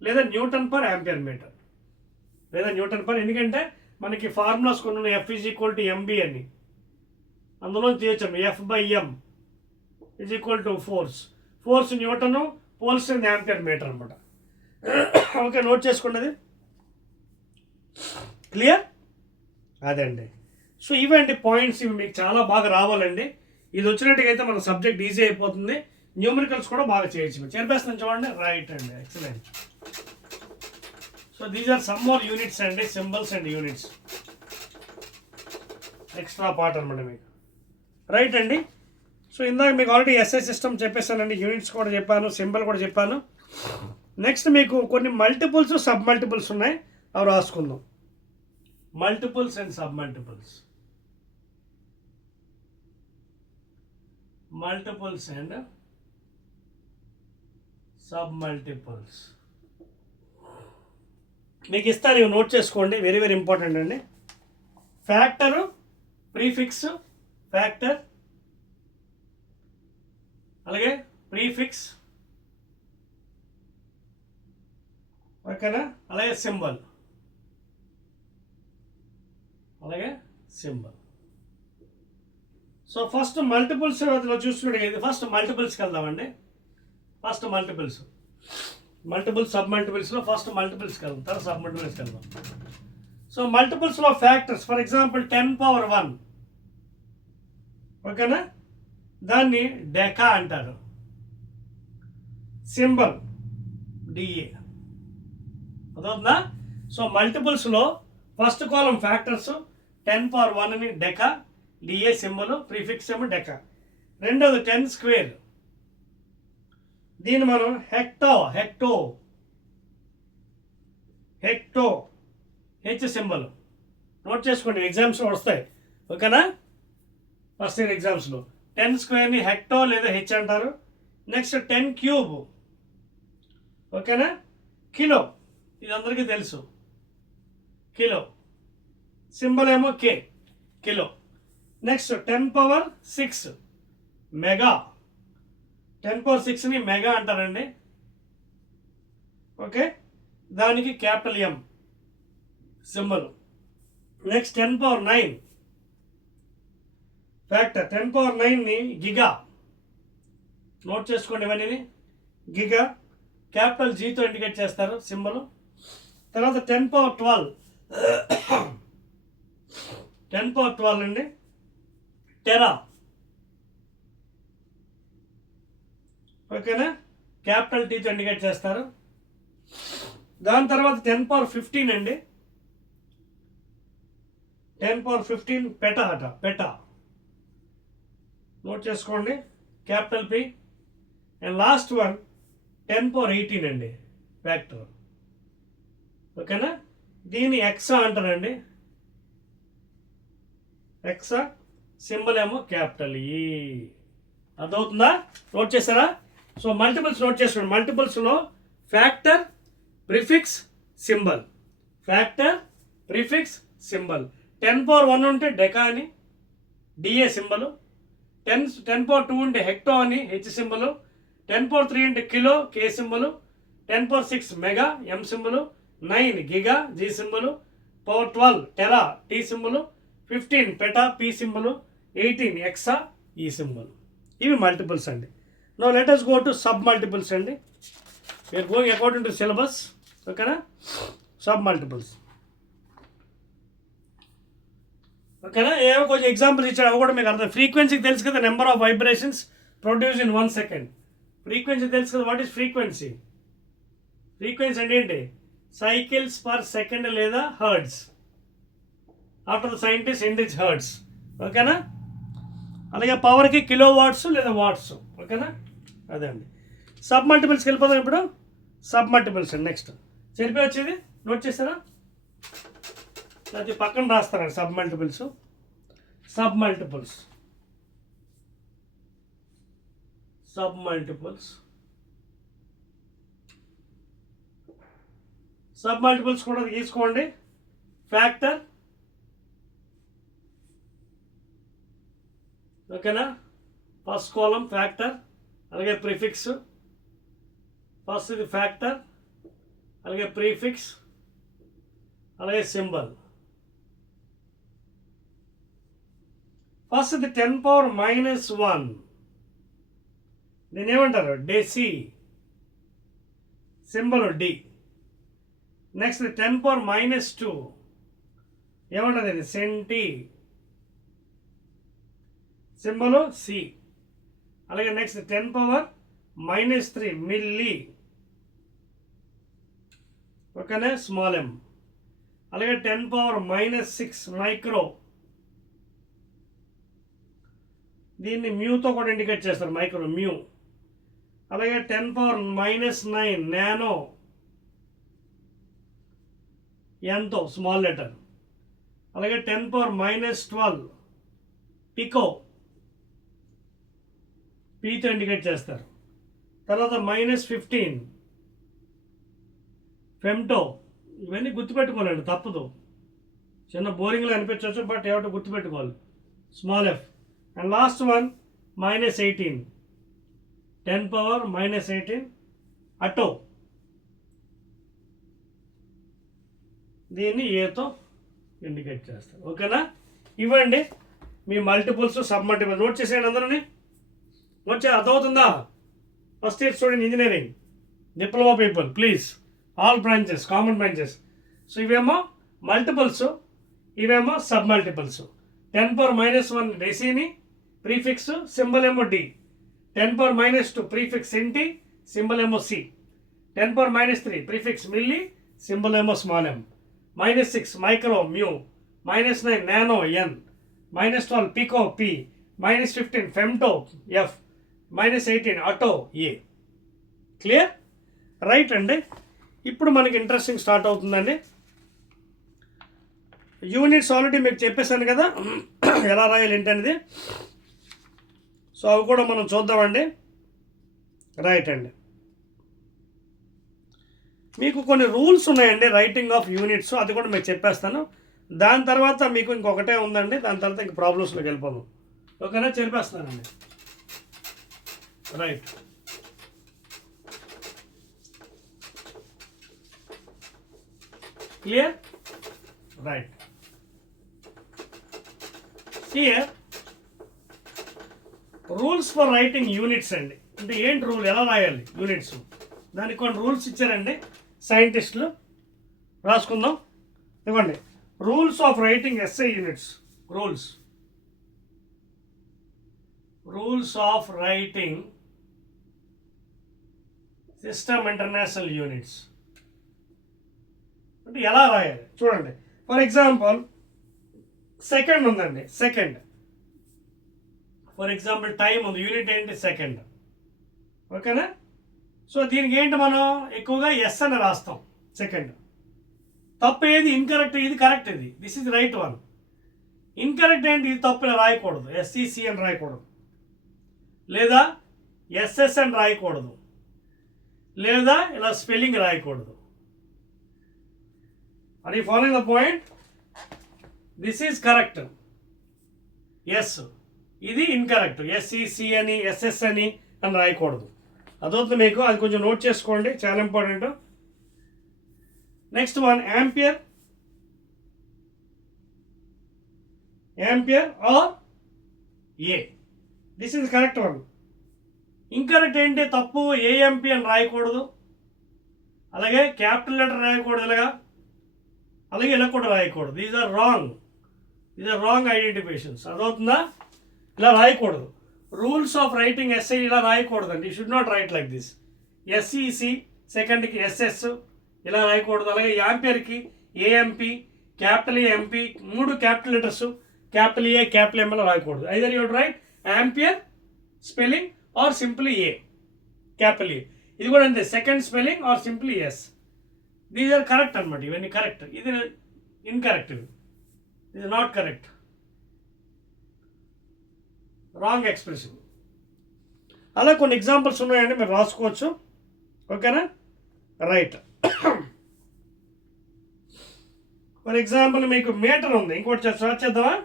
లేదా న్యూటన్ పర్ యాంపియర్ మీటర్, లేదా న్యూటన్ పర్. ఎందుకంటే మనకి ఫార్ములాస్ కొన్ని ఉన్నాయి, F is equal to MB అని, అందులో తీయచ్చాము. F/m is equal to force newton, poles ampere metre అనమాట. ఓకే, నోట్ చేసుకున్నది క్లియర్ అదండి. సో ఇవండి పాయింట్స్, ఇవి మీకు చాలా బాగా రావాలండి. ఇది వచ్చినట్టుగైతే మన సబ్జెక్ట్ ఈజీ అయిపోతుంది. న్యూమరికల్స్ కూడా బాగా చేయొచ్చు. చేర్పేస్తాను చూడండి, రైట్ అండి, excellent. So these are some more units అండి, symbols and units, extra part అనమాట మీకు. రైట్ అండి. సో ఇందాక మీకు ఆల్రెడీ ఎస్ఐ సిస్టమ్ చెప్పేస్తానండి, యూనిట్స్ కూడా చెప్పాను, సింబల్ కూడా చెప్పాను. నెక్స్ట్ మీకు కొన్ని మల్టిపుల్స్, సబ్ మల్టిపుల్స్ ఉన్నాయి, అవి రాసుకుందాం. Multiples and submultiples, multiples and submultiples మీకు ఇస్తాను, ఇవి నోట్ చేసుకోండి, వెరీ వెరీ ఇంపార్టెంట్ అండి. ఫ్యాక్టరు, ప్రీఫిక్స్, ఫ్యాక్టర్, అలాగే ప్రీఫిక్స్, ఓకేనా, అలాగే సింబల్, సో ఫస్ట్ మల్టిపుల్స్ చూసుకుంటే ఫస్ట్ మల్టిపుల్స్కి వెళ్దామండి. మల్టిపుల్స్ సబ్ మల్టిపుల్స్లో ఫస్ట్ మల్టిపుల్స్కి వెళ్దాం, తర్వాత సబ్ మల్టిపుల్స్కి వెళ్దాం. సో మల్టిపుల్స్లో ఫ్యాక్టర్స్, ఫర్ ఎగ్జాంపుల్ 10⁻⁴, ఓకేనా, దాన్ని డెకా అంటారు. సింబల్ డిఏ, అదవుతుందా? సో మల్టిపుల్స్లో first column factors, 10⁻⁴ deca, DA symbol, prefix ఏమో డెకా. రెండోది 10², దీన్ని మనం హెక్టో హెచ్ సింబల్. నోట్ చేసుకోండి, ఎగ్జామ్స్లో వస్తాయి, ఓకేనా. ఫస్ట్ ఇయర్ ఎగ్జామ్స్లో 10² హెక్టో లేదా హెచ్ అంటారు. నెక్స్ట్ 10³ ఓకేనా, కిలో, ఇది అందరికీ తెలుసు, కిలో, సింబల్ ఏమో కే, కిలో. నెక్స్ట్ 10⁶ మెగా, 10⁶ మెగా అంటారండి. ఓకే, దానికి capital M symbol. Next 10⁹ factor, 10⁹ giga, note చేసుకోండి ఇవన్నీ. గిగా క్యాపిటల్ జీతో ఇండికేట్ చేస్తారు సింబల్. తర్వాత 10⁻12 10⁻12 అండి, టెరా. ఓకేనా, క్యాపిటల్ టీతో ఇండికేట్ చేస్తారు. దాని తర్వాత 10⁻15 అండి, 10⁻15 పెటా అట, పెటా, నోట్ చేసుకోండి, capital P. And last one 10⁻18 అండి, ఫ్యాక్టర్. ఓకేనా, దీన్ని ఎక్సా అంటారండి. ఎక్సా సింబల్ ఏమో క్యాపిటల్ ఈ. అర్థమవుతుందా? నోట్ చేస్తారా? సో మల్టిపుల్స్ నోట్ చేసుకోండి. మల్టిపుల్స్లో factor, prefix, symbol, factor, prefix, symbol. 10⁻1 ఉంటే డెకా అని, డిఏ సింబలు. 10⁻2 ఉంటే హెక్టో అని, హెచ్ సింబలు. 10⁻3 అంటే kilo, K symbol. 10⁻6 mega, M symbol. 9 giga, G symbol. Power 12 tera, T symbol. 15 peta, P symbol. 18 exa, E symbol. ఇవి multiples అండి. No let us go to submultiples అండి. We're going according to syllabus. ఓకేనా, submultiples. ఓకేనా, ఏవో కొంచెం examples ఇచ్చాడు, అవి కూడా మీకు అర్థం. ఫ్రీక్వెన్సీకి తెలుసు కదా, number of vibrations produce in 1 second. Frequency తెలుసు కదా, వాట్ ఈస్ ఫ్రీక్వెన్సీ? ఫ్రీక్వెన్సీ అంటే ఏంటి? సైకిల్స్ పర్ సెకండ్ లేదా హర్ట్జ్. ఆఫ్టర్ ద సైంటిస్ట్ ఇండిచ్ హర్ట్జ్. ఓకేనా, అలాగే పవర్కి కిలో వాట్స్ లేదా వాట్స్. ఓకేనా, అదే అండి. సబ్ మల్టిపుల్స్కి వెళ్ళిపోదాం ఇప్పుడు. సబ్ మల్టిపుల్స్ అండి. నెక్స్ట్ సరిపోయి వచ్చేది నోట్ చేస్తారా? అది పక్కన రాస్తారండి. Submultiples, submultiples, submultiples. Submultiples కూడా తీసుకోండి. ఫ్యాక్టర్, ఓకేనా, ఫస్ట్ కాలం ఫ్యాక్టర్, అలాగే ప్రిఫిక్స్. ఫస్ట్ ఇది ఫ్యాక్టర్, అలాగే ప్రీఫిక్స్, అలాగే సింబల్. ఫస్ట్ ఇది 10⁻−1, దీన్ని ఏమంటారు? Deci, symbol D. నెక్స్ట్ 10⁻−2 ఏమంటుంది? ఇది సెంటీ, సింబల్ సి. అలాగే నెక్స్ట్ 10⁻−3 మిల్లీ, ఓకేనా, స్మాల్ ఎం. అలాగే 10⁻−6 మైక్రో, దీన్ని మ్యూతో కూడా ఇండికేట్ చేస్తారు, మైక్రో, మ్యూ. అలాగే 10⁻−9 నానో, ఎంతో, స్మాల్ లెటర్. అలాగే 10⁻−12 పికో, పీతో ఇండికేట్ చేస్తారు. తర్వాత -15 ఫెమ్టో. ఇవన్నీ గుర్తుపెట్టుకోవాలండి, తప్పదు. చిన్న బోరింగ్లో అనిపించవచ్చు, బట్ ఏమిటో గుర్తుపెట్టుకోవాలి, small F. And last one -18, 10⁻−18 అటో, దీన్ని ఏతో ఇండికేట్ చేస్తారు. ఓకేనా, ఇవ్వండి మీ మల్టిపుల్స్, సబ్ మల్టిపుల్స్. నోట్ చేసేయండి అందరినీ. నోట్ చే అర్థమవుతుందా? First year student engineering, diploma people, please, all branches, common branches. So ఇవేమో మల్టిపుల్స్, ఇవేమో సబ్ మల్టిపుల్స్. 10⁻−1 డెసిని, ప్రీఫిక్స్, సింబల్ ఏమో డి. 10⁻−2 ప్రీఫిక్స్ ఎన్టీ, సింబల్ ఏమో సి. 10⁻−3 ప్రీఫిక్స్ మిల్లీ, సింబల్ ఏమో స్మాల్ ఎం. -6 micro, mu. -9 nano, ఎన్. -12 pico, P. -15 femto, F. -18 అటో, ఏ. Clear? Right అండి. ఇప్పుడు మనకి interesting start అవుతుందండి. యూనిట్స్ ఆల్రెడీ మీకు చెప్పేశాను కదా ఎలా రాయాలి ఏంటనేది. సో అవి కూడా మనం చూద్దామండి. రైట్ అండి. మీకు కొన్ని రూల్స్ ఉన్నాయండి రైటింగ్ ఆఫ్ యూనిట్స్, అది కూడా మీకు చెప్పేస్తాను. దాని తర్వాత మీకు ఇంకొకటే ఉందండి, దాని తర్వాత ఇంక ప్రాబ్లమ్స్లోకి వెళ్ళిపోదాం. ఓకేనా, చెప్పేస్తానండి. Right, clear? Right. Here rules for writing units అండి. అంటే ఏంటి రూల్, ఎలా రాయాలి యూనిట్స్, దానికి కొన్ని రూల్స్ ఇచ్చారండి సైంటిస్టులు. రాసుకుందాం. ఇవ్వండి, rules of writing SI units. Rules of writing system international units. అంటే ఎలా రాయాలి చూడండి. ఫర్ ఎగ్జాంపుల్ సెకండ్ ఉందండి, సెకండ్. ఫర్ ఎగ్జాంపుల్ టైం ఉంది, యూనిట్ ఏంటి, సెకండ్. ఓకేనా? సో దీనికి ఏంటి, మనం ఎక్కువగా ఎస్ అని రాస్తాం. సెకండ్. తప్పు ఏది, ఇన్కరెక్ట్, ఇది కరెక్ట్, ఇది this is right one. Incorrect ఏంటి, ఇది తప్పు, ఇలా రాయకూడదు. ఎస్ఈసి అని రాయకూడదు, లేదా ఎస్ఎస్ అని రాయకూడదు, లేదా ఇలా స్పెల్లింగ్ రాయకూడదు. Are you following the point? This is correct, S. ఇది ఇన్కరెక్ట్, ఎస్ఈసి అని ఎస్ఎస్ అని రాయకూడదు. అదవుతుంది మీకు, అది కొంచెం నోట్ చేసుకోండి, చాలా important. Next one, ampere or A. This is correct one. Incorrect ఏంటి, తప్పు, ఏఎంపీ అని రాయకూడదు, అలాగే క్యాపిటల్ లెటర్ రాయకూడదు, ఇలాగా, అలాగే ఇలా కూడా రాయకూడదు. These are wrong identifications. అదవుతుందా? ఇలా రాయకూడదు. రూల్స్ ఆఫ్ రైటింగ్ ఎస్ఐ ఇలా రాయకూడదండి. You should not write like this. SEC, సెకండ్కి ఎస్ఎస్ ఇలా రాయకూడదు. అలాగే యాంపియర్కి AMP, capital MP, 3 capital letters, capital A, capital M ఇలా రాయకూడదు. Either you'd write ampere spelling or simply A, capital A. ఇది కూడా అంతే, second spelling or simply S. These are correct అనమాట, ఇవన్నీ కరెక్ట్. ఇది ఇన్కరెక్ట్, ఇది నాట్ కరెక్ట్, రాంగ్ ఎక్స్ప్రెషన్. అలా కొన్ని ఎగ్జాంపుల్స్ ఉన్నాయండి, మీరు రాసుకోవచ్చు. ఓకేనా? రైట్. ఫర్ ఎగ్జాంపుల్ మీకు మీటర్ ఉంది, ఇంకోటి స్టార్ట్ చేద్దామా?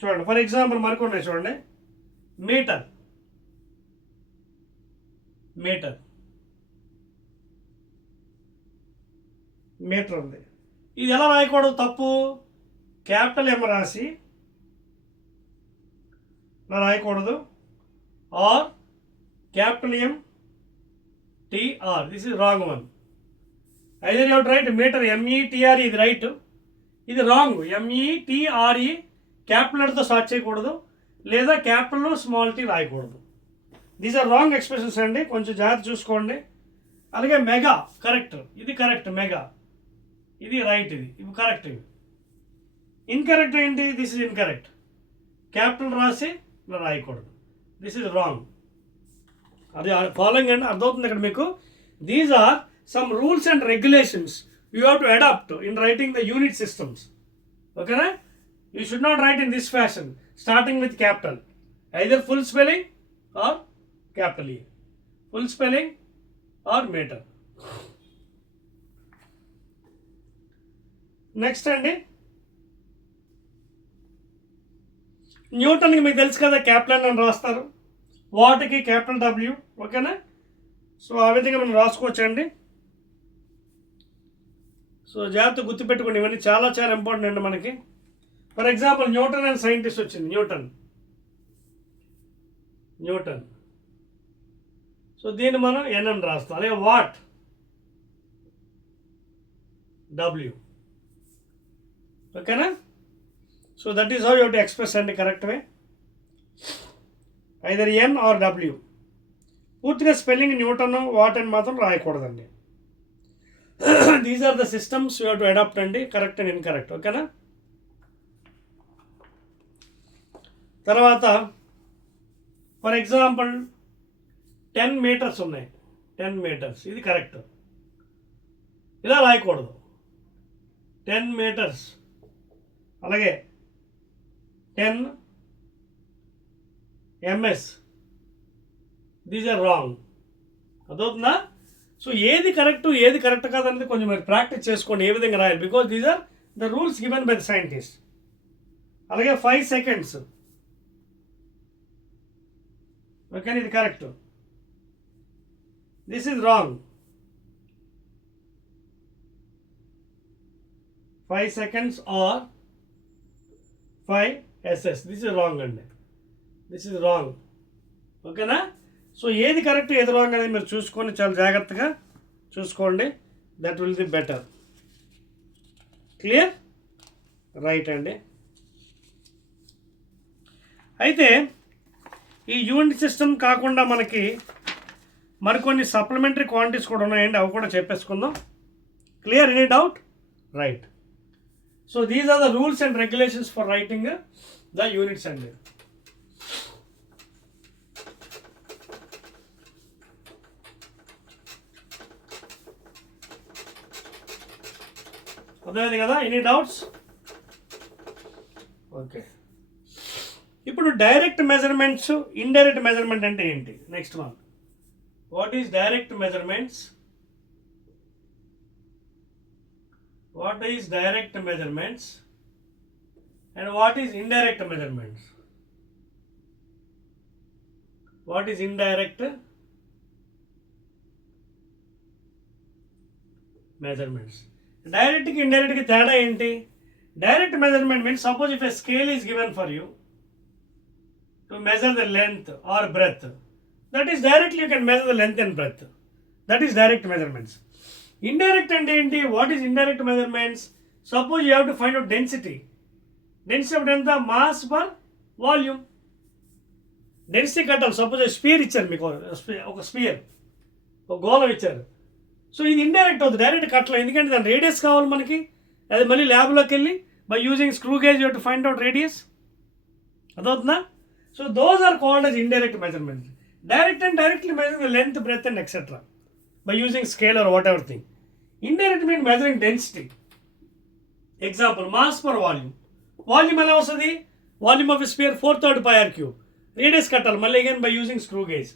చూడండి, ఫర్ ఎగ్జాంపుల్ మరొక ఉన్నాయి చూడండి. మీటర్ ఉంది. ఇది ఎలా రాయకూడదు, తప్పు, క్యాపిటల్ ఎం రాసి ఇలా రాయకూడదు, or capital M T R. This is wrong one. Either you write meter M E T R, ఇది రైట్, ఇది రాంగ్. ఎంఈటిఆర్ఈ క్యాపిటల్ లెటర్తో స్టార్ట్ చేయకూడదు, లేదా క్యాపిటల్ స్మాల్ టీ రాయకూడదు. దీస్ ఆర్ రాంగ్ ఎక్స్ప్రెషన్స్ అండి, కొంచెం జాగ్రత్త చూసుకోండి. అలాగే మెగా కరెక్ట్, ఇది కరెక్ట్, మెగా ఇది రైట్, ఇది కరెక్ట్. ఇవి ఇన్కరెక్ట్ ఏంటి, దిస్ ఇస్ ఇన్కరెక్ట్, క్యాపిటల్ రాసి ఇలా రాయకూడదు, దిస్ ఇస్ రాంగ్. అది ఫాలోయింగ్ అండి, అర్థమవుతుంది ఇక్కడ మీకు. These are some rules and regulations you have to adapt in writing the unit systems. ఓకేనా? You should not write in this fashion, starting with capital, either full spelling or capital E, full spelling or meter. Next అండి, న్యూటన్కి మీకు తెలుసు కదా, capital అని రాస్తారు, వాట్కి capital W. ఓకేనా? సో ఆ విధంగా మనం రాసుకోవచ్చండి. సో జాగ్రత్త గుర్తుపెట్టుకోండి, ఇవన్నీ చాలా చాలా ఇంపార్టెంట్ అండి మనకి. For example Newton and scientist వచ్చింది, న్యూటన్. సో దీన్ని మనం ఎన్ అని రాస్తాం, అలాగే వాట్ డబ్ల్యూ. ఓకేనా? So that is how you to express అండి correct way, either N or W. పూర్తిగా స్పెల్లింగ్ న్యూటన్ వాట్ అని మాత్రం రాయకూడదండి. These are the systems you have to adapt అండి, కరెక్ట్ అండ్ ఇన్కరెక్ట్. ఓకేనా? తర్వాత ఫర్ ఎగ్జాంపుల్ 10 meters ఉన్నాయి, 10 meters ఇది కరెక్ట్, ఇలా రాయకూడదు, 10 meters. అలాగే 10 ms, దీస్ ఆర్ రాంగ్. అదవుతుందా? సో ఏది కరెక్ట్ కాదనేది కొంచెం మీరు ప్రాక్టీస్ చేసుకోండి ఏ విధంగా రాయాలి, because these are the rules given by the scientist. అలాగే 5 సెకండ్స్, ఓకే, ఇది correct, this is wrong. 5 seconds or 5 SS, this is wrong అండి, దిస్ ఇస్ రాంగ్. ఓకేనా? సో ఏది కరెక్ట్ ఏది రాంగ్ అనేది మీరు చూసుకొని చాలా జాగ్రత్తగా చూసుకోండి, that will be better. Clear? Right అండి. అయితే ఈ యూనిట్ సిస్టమ్ కాకుండా మనకి మరికొన్ని సప్లిమెంటరీ క్వాంటిటీస్ కూడా ఉన్నాయండి, అవి కూడా చెప్పేసుకుందాం. Clear? Any doubt? Right. So these are the rules and regulations for writing the units అండి. అర్థమైంది కదా? Any doubts? ఓకే. ఇప్పుడు డైరెక్ట్ మెజర్మెంట్స్, ఇండైరెక్ట్ మెజర్మెంట్ అంటే ఏంటి? Next one, what is direct measurements? What is direct measurements and what is indirect measurements? What is indirect measurements? Direct ki indirect ki teda enti? Direct measurement means, suppose if a scale is given for you to measure the length or breadth, that is directly you can measure the length and breadth. That is direct measurements. Indirect and ఏంటి? What is indirect measurements? Suppose you have to find out density. Density of ఎంత? Mass per volume. Density కట్టాలి. Suppose spear ఇచ్చారు మీకు, ఒక spear, ఒక గోళం ఇచ్చారు. So ఇది ఇండైరెక్ట్ అవుతుంది, డైరెక్ట్ కట్టలేదు, ఎందుకంటే దాని రేడియస్ కావాలి మనకి. అది మళ్ళీ ల్యాబ్లోకి వెళ్ళి by using screw gauge you to find out radius. అదవుతుందా? So those are called as indirect measurements. Direct and directly measuring the length, breadth and etc. by using scale or whatever thing. Indirect means measuring density. Example, mass per volume. Volume ఎలా వస్తుంది? Volume of a sphere 4/3 pi r cube. Radius కట్టాలి మళ్ళీ again by using screw gauge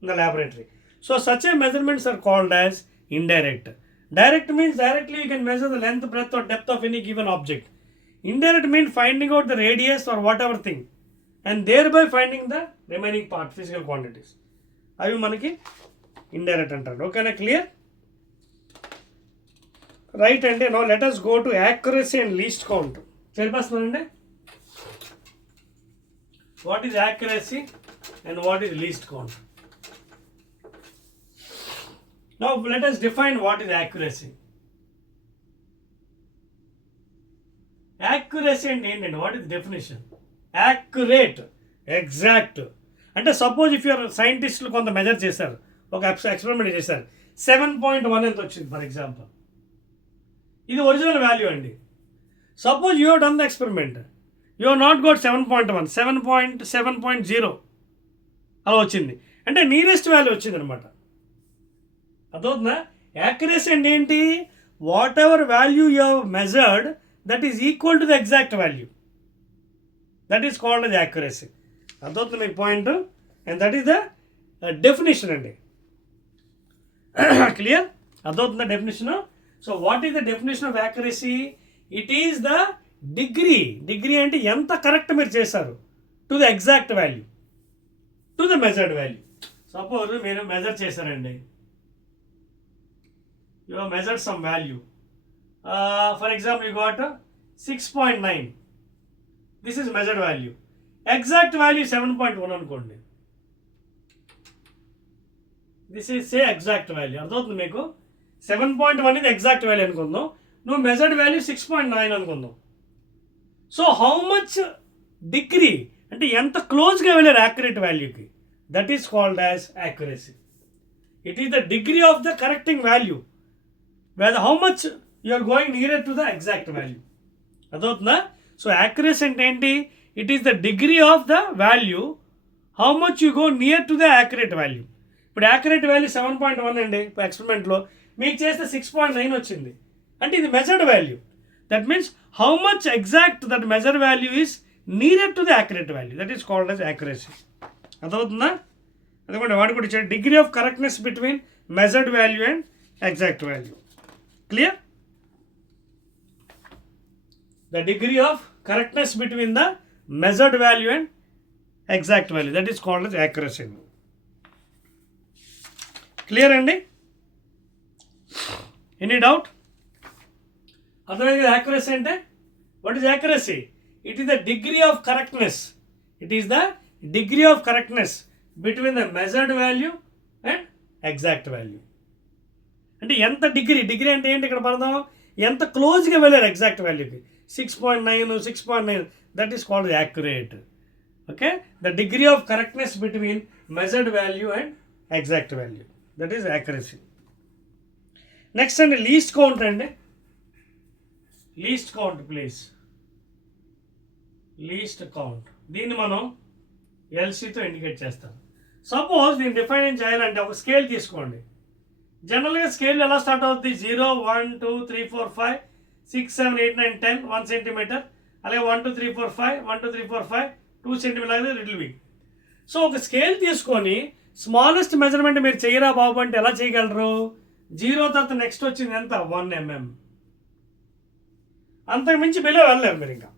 in the laboratory. So such a measurements are called as indirect. Direct means directly you can measure the length, breadth or depth of any given object. Indirect means finding out the radius or whatever thing and thereby finding the remaining part, physical quantities. అవి మనకి indirect అంటారు. ఓకేనా? Clear? Right అండి. No let us go to accuracy and least count. చెప్పేస్తున్నానండి, what is accuracy and what is least count. Now let us define what is accuracy. Accuracy అంటే ఏంటండి? What is definition? Accurate, exact. అంటే suppose if you're సైంటిస్టులు కొంత measure చేశారు, ఒక experiment చేశారు, 7.1 ఎంత వచ్చింది ఫర్ ఎగ్జాంపుల్, ఇది ఒరిజినల్ వాల్యూ అండి. Suppose you have done the experiment, you have not goat 7.1, 7.0 అలా వచ్చింది, అంటే నియరెస్ట్ వాల్యూ వచ్చింది అనమాట. అదవుతుందా? యాక్యురసీ అంటే ఏంటి? Whatever value you have measured that is equal to the exact value, that is called as accuracy. అదవుతుంది మీకు point, and that is the definition అండి. క్లియర్? అదవుతుందా definition? So what is the definition of accuracy? It is the degree అంటే ఎంత correct మీరు చేశారు to the exact value, to the measured value. Suppose మీరు measure చేశారండి, you have measured some value, for example you got 6.9, this is measured value, exact value 7.1 అనుకోండి, this is say exact value. అర్థమవుతుంది మీకు? 7.1 ఇది exact value అనుకుందాం, నువ్వు measured value 6.9 అనుకుందాం. So how much degree అంటే ఎంత క్లోజ్గా వెళ్ళారు యాక్యురేట్ వాల్యూకి, that is called as accuracy. It is the degree of the correcting value, whether how much you are going nearer to the exact value. అదవుతుందా? So accuracy అంటే ఏంటి? It is the degree of the value, how much you go near to the accurate value. ఇప్పుడు accurate value 7.1 అండి, ఎక్స్పెరిమెంట్లో మీకు చేస్తే 6.9 వచ్చింది, అంటే ఇది measured value. That means how much exact that measure value is near to the accurate value, that is called as accuracy. అదవుతుందా? అదిగోండి వాడు కూడా ఇచ్చాడు, degree of correctness between measured value and exact value. Clear? The degree of correctness between the measured value and exact value, that is called as accuracy. Clear అండి? Any doubt? అర్థమైంది accuracy అంటే? What is accuracy? It is the degree of correctness. It is the degree of correctness between the measured value and exact value. అంటే ఎంత degree అంటే ఏంటి ఇక్కడ పడదాం, ఎంత క్లోజ్గా వెళ్ళారు ఎగ్జాక్ట్ వాల్యూకి. 6.9, 6.9, that is called accurate. Okay, the degree of correctness between measured value and exact value, that is accuracy. Next and least count and least count please. Least count దీన్ని మనం ఎల్సీతో ఇండికేట్ చేస్తాం. సపోజ్ దీన్ని define చేయాలంటే ఒక scale తీసుకోండి. జనరల్గా scale ఎలా start అవుతుంది, 0, 1, 2, 3, 4, 5, 6, 7, 8, 9, 10, 1 centimeter, అలాగే 1, 2, 3, 4, 5, 1, 2, 3, 4, 5, 2 centimeter లిటిల్ బిగ్. సో ఒక స్కేల్ తీసుకొని స్మాలెస్ట్ మెజర్మెంట్ మీరు చేయరా బాబు అంటే ఎలా చేయగలరు? 0 తర్వాత నెక్స్ట్ వచ్చింది ఎంత, 1 mm. అంతకు మించి బిలో వెళ్ళలేరు మీరు ఇంకా.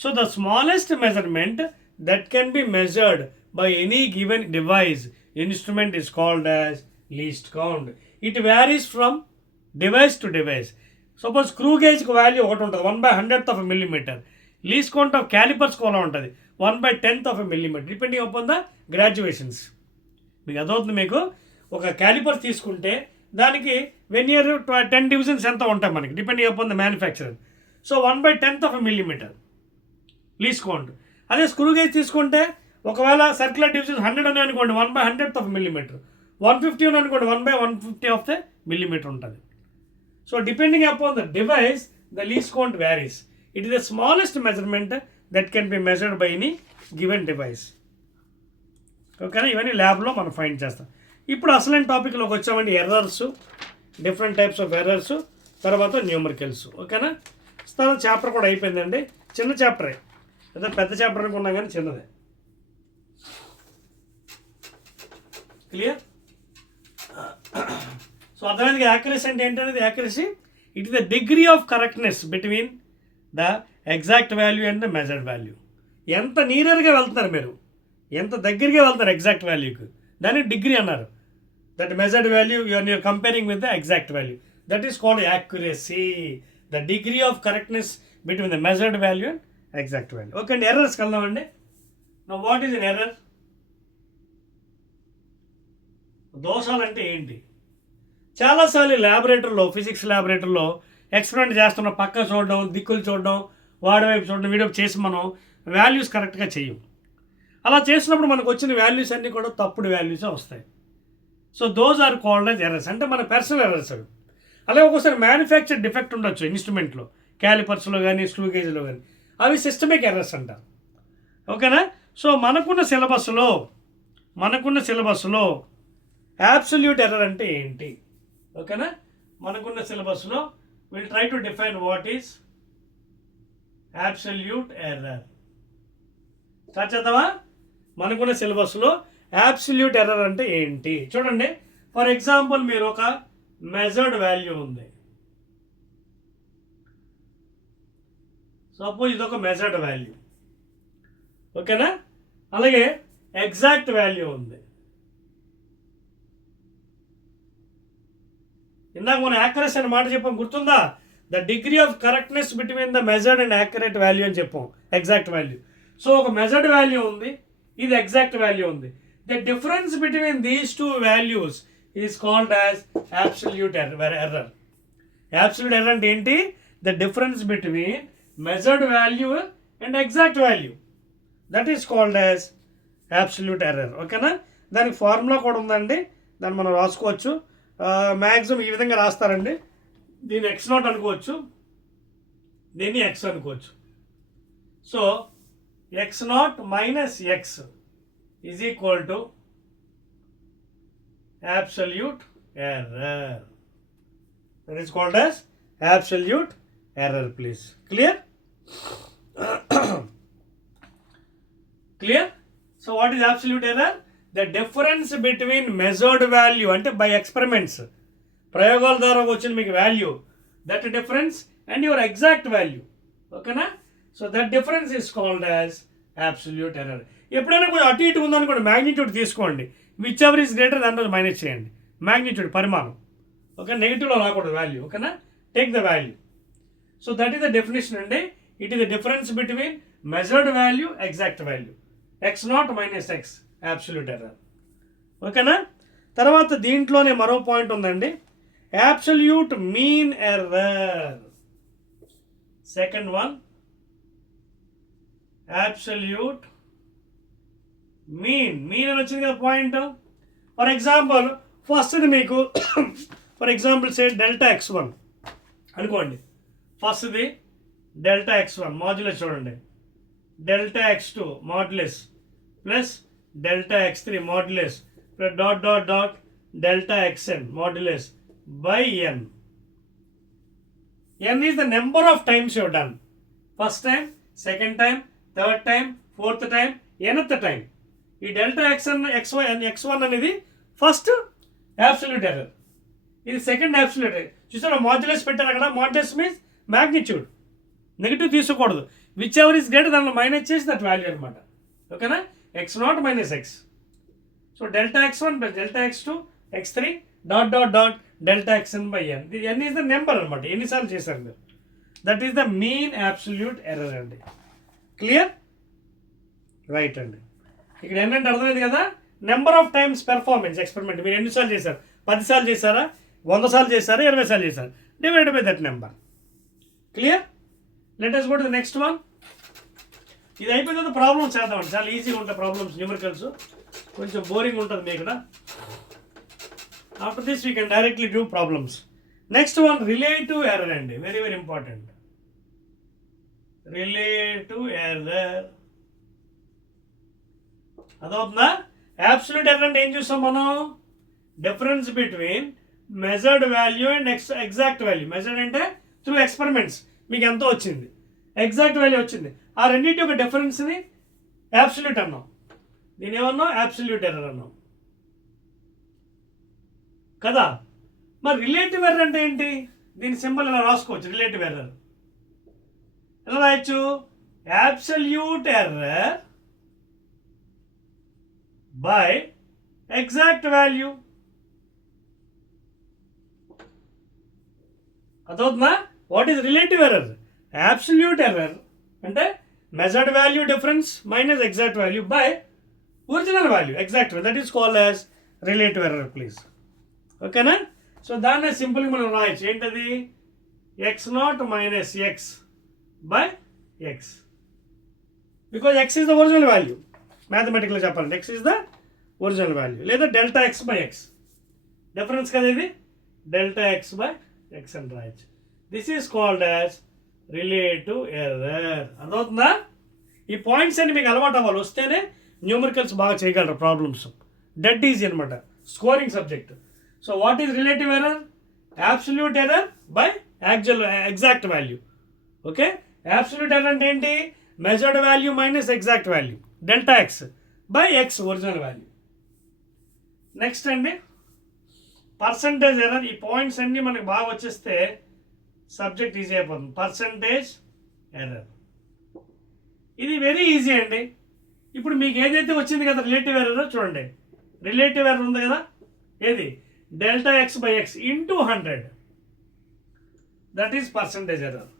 So the smallest measurement that can be measured by any given device instrument is called as least count. It varies from device to device. Suppose screw గేజ్కి వాల్యూ ఒకటి ఉంటుంది, 1/100th of a millimeter. Least count of calipers కూడా ఉంటుంది, 1/10th of a millimeter, depending upon the graduations. మీకు అదవుతుంది. మీకు ఒక callipers తీసుకుంటే దానికి వెనియర్ 10 divisions ఎంత ఉంటాయి మనకి, depending upon the manufacturer. So 1/10th of a millimeter least count. అదే స్క్రూ గేజ్ తీసుకుంటే ఒకవేళ సర్క్యులర్ డివిజన్స్ 100 ఉన్నాయి అనుకోండి, 1/100th of a millimeter. 150 ఉన్నాయి అనుకోండి, 1/150 of the millimeter ఉంటుంది. So depending upon the device the least count varies. It is the smallest measurement that can be measured by any given device. ఓకేనా? ఇవన్నీ ల్యాబ్లో మనం find చేస్తాం. ఇప్పుడు అసలైన టాపిక్లోకి వచ్చామండి, errors, different types of errors, తర్వాత న్యూమరికల్స్. ఓకేనా? తర్వాత చాప్టర్ కూడా అయిపోయిందండి. చిన్న చాప్టరే, అదే పెద్ద చాప్టర్ అనుకున్నాం కానీ చిన్నదే. క్లియర్? సో అర్థమైంది. యాక్యురసీ అంటే ఏంటనేది, accuracy it is the degree of correctness between the exact value and the measured value. ఎంత నియర్గా వెళ్తున్నారు మీరు, ఎంత దగ్గరగా వెళ్తారు ఎగ్జాక్ట్ వాల్యూకి, దాన్ని డిగ్రీ అన్నారు. That measured value you are comparing with the exact value, that is called accuracy. The degree of correctness between the measured value and exact value. Okay అండి, ఎర్రర్స్కి వెళ్దామండి. Now what is an error? దోషాలు అంటే ఏంటి? చాలాసార్లు ల్యాబొరేటరీలో, physics ల్యాబొరేటరీలో experiment చేస్తున్న పక్క చూడడం, దిక్కులు చూడడం, వాడి వైపు చూడడం, వీడియో చేసి మనం వాల్యూస్ కరెక్ట్గా చెయ్యం. అలా చేసినప్పుడు మనకు వచ్చిన వాల్యూస్ అన్నీ కూడా తప్పుడు వాల్యూసే వస్తాయి. So those are called as errors. అంటే మన పర్సనల్ ఎర్రర్స్ అవి. అలాగే ఒక్కోసారి మ్యానుఫ్యాక్చర్ డిఫెక్ట్ ఉండొచ్చు ఇన్స్ట్రుమెంట్లో, క్యాలిపర్స్లో కానీ స్క్రూ గేజ్లో కానీ, అవి సిస్టమిక్ ఎర్రర్స్ అంటారు. ఓకేనా? సో మనకున్న సిలబస్లో యాబ్సల్యూట్ ఎర్రర్ అంటే ఏంటి? ఓకేనా? మనకున్న సిలబస్లో we'll try to define what is absolute error. Start చేద్దామా? మనకున్న సిలబస్లో యాబ్సల్యూట్ ఎర్రర్ అంటే ఏంటి చూడండి. ఫర్ ఎగ్జాంపుల్ మీరు ఒక మెజర్డ్ వాల్యూ ఉంది, సపోజ్ ఇది ఒక మెజర్డ్ వాల్యూ. ఓకేనా? అలాగే ఎగ్జాక్ట్ వాల్యూ ఉంది. ఇందాక మనం యాక్యురసీ అనే మాట చెప్పాం, గుర్తుందా? The degree of correctness between the measured and accurate value అని చెప్పాం, ఎగ్జాక్ట్ వాల్యూ. సో ఒక మెజర్డ్ వాల్యూ ఉంది, ఇది ఎగ్జాక్ట్ వాల్యూ ఉంది. The difference between these two values is called as absolute error. Absolute error అంటే ఏంటి? The difference between measured value and exact value, that is called as absolute error. ఓకేనా? దానికి formula కూడా ఉందండి, దాన్ని మనం రాసుకోవచ్చు. మ్యాక్సిమం ఈ విధంగా రాస్తారండి. దీన్ని x0 అనుకోవచ్చు, దీన్ని x అనుకోవచ్చు. So x0 minus x is equal to absolute error. That is called as absolute error, please. Clear? Clear? So what is absolute error? The difference between measured value అంటే by experiments, ప్రయోగాల ద్వారా వచ్చిన మీకు value, that difference and your exact value. ఓకేనా? So that difference is called as absolute error. ఎప్పుడైనా కొంచెం అటు ఇటు ఉందనుకోండి, మ్యాగ్నిట్యూడ్ తీసుకోండి, విచ్ ఎవర్ ఈస్ గ్రేటర్ దాంట్లో మైనస్ చేయండి, మ్యాగ్నిట్యూడ్ పరిమాణం. ఓకే, నెగిటివ్లో రాకూడదు వాల్యూ. ఓకేనా? Take the value. So that is the definition అండి. It is the difference between measured value, exact value. x0 minus x absolute error. ఓకేనా? తర్వాత దీంట్లోనే మరో పాయింట్ ఉందండి, absolute mean error. Second one, absolute mean. Mean అని వచ్చింది కదా point. For example ఫస్ట్ది మీకు for example say delta x1 అనుకోండి. ఫస్ట్ది డెల్టా x1 మాడ్యులస్ చూడండి, delta x2 modulus plus delta x3 modulus plus dot dot dot delta xn modulus by n. n is the number of times you have done. First time, second time, third time, fourth time, nth time. ఈ delta x1 అనేది first absolute error, ఇది second absolute error. చూసారా modulus పెట్టారు అక్కడ, modulus means magnitude, negative తీసుకోకూడదు, which ever is greater దానిలో minus చేసి that value అనమాట. ఓకేనా? x0 minus x. So delta x1 plus delta x2 x3 dot dot dot delta xn by n. n is the number అనమాట, ఎన్నిసార్లు చేశారు మీరు. That is the mean absolute error అండి. Clear? Right అండి. ఇక్కడ ఏంటంటే అర్థమైంది కదా, number of times performance experiment. మీరు ఎన్నిసార్లు చేశారు? 10 సార్లు చేశారా, 100 సార్లు చేశారా, 20 సార్లు చేశారు, divide by that number. Clear? Let us go to the next one. ఇది అయిపోయిన తర్వాత ప్రాబ్లమ్స్ చేద్దామండి. చాలా ఈజీగా ఉంటాయి ప్రాబ్లమ్స్, న్యూమరికల్స్. కొంచెం బోరింగ్ ఉంటుంది మీకు ఇక్కడ. After this we can directly do problems. Next one relative error అండి, very very important. Relative error అదవుతుందా? అబ్సల్యూట్ ఎర్రర్ అంటే ఏం చూస్తాం మనం? Difference between measured value and exact value. Measured అంటే త్రూ ఎక్స్పెరిమెంట్స్ మీకు ఎంతో వచ్చింది, ఎగ్జాక్ట్ వాల్యూ వచ్చింది, ఆ రెండింటి యొక్క డిఫరెన్స్ని అబ్సల్యూట్ అన్నాం. దీని ఏమన్నాం? అబ్సల్యూట్ ఎర్రర్ అన్నాం కదా. మరి రిలేటివ్ ఎర్రర్ అంటే ఏంటి? దీని సింబల్ ఇలా రాసుకోవచ్చు. రిలేటివ్ ఎర్రర్ ఎలా రాయొచ్చు? Absolute error by exact value. అదవుతుందా? What is relative error? Absolute error అంటే measured value difference minus exact value by original value, exact value. That is called as relative error please. ఓకేనా? So దాన్ని సింపుల్గా మనం రాయొచ్చు. ఏంటది? x0 minus X by X, because X is the original value. మ్యాథమెటిక్లో చెప్పాలంటే X is the original value. లేదా delta X by X difference కదా ఇది, డెల్టా ఎక్స్ బై ఎక్స్ అని రాయొచ్చు. This is called as relative error. అర్థమవుతుందా? ఈ points అన్ని మీకు అలవాటు అవ్వాలి, వస్తేనే న్యూమరికల్స్ బాగా చేయగలరు ప్రాబ్లమ్స్. డెడ్ ఈజీ అనమాట, scoring subject. So what is relative error? Absolute error by exact value. Okay, absolute error అంటే ఏంటి? Measured value minus exact value, delta X by X original value. Next అండి percentage error. ఈ points అన్నీ మనకు బాగా వచ్చేస్తే subject easy అయిపోతుంది. Percentage error ఇది వెరీ ఈజీ అండి. ఇప్పుడు మీకు ఏదైతే వచ్చింది కదా రిలేటివ్ ఎర్రర్, చూడండి రిలేటివ్ ఎర్రర్ ఉంది కదా, ఏది? Delta X by X into 100, that is percentage error.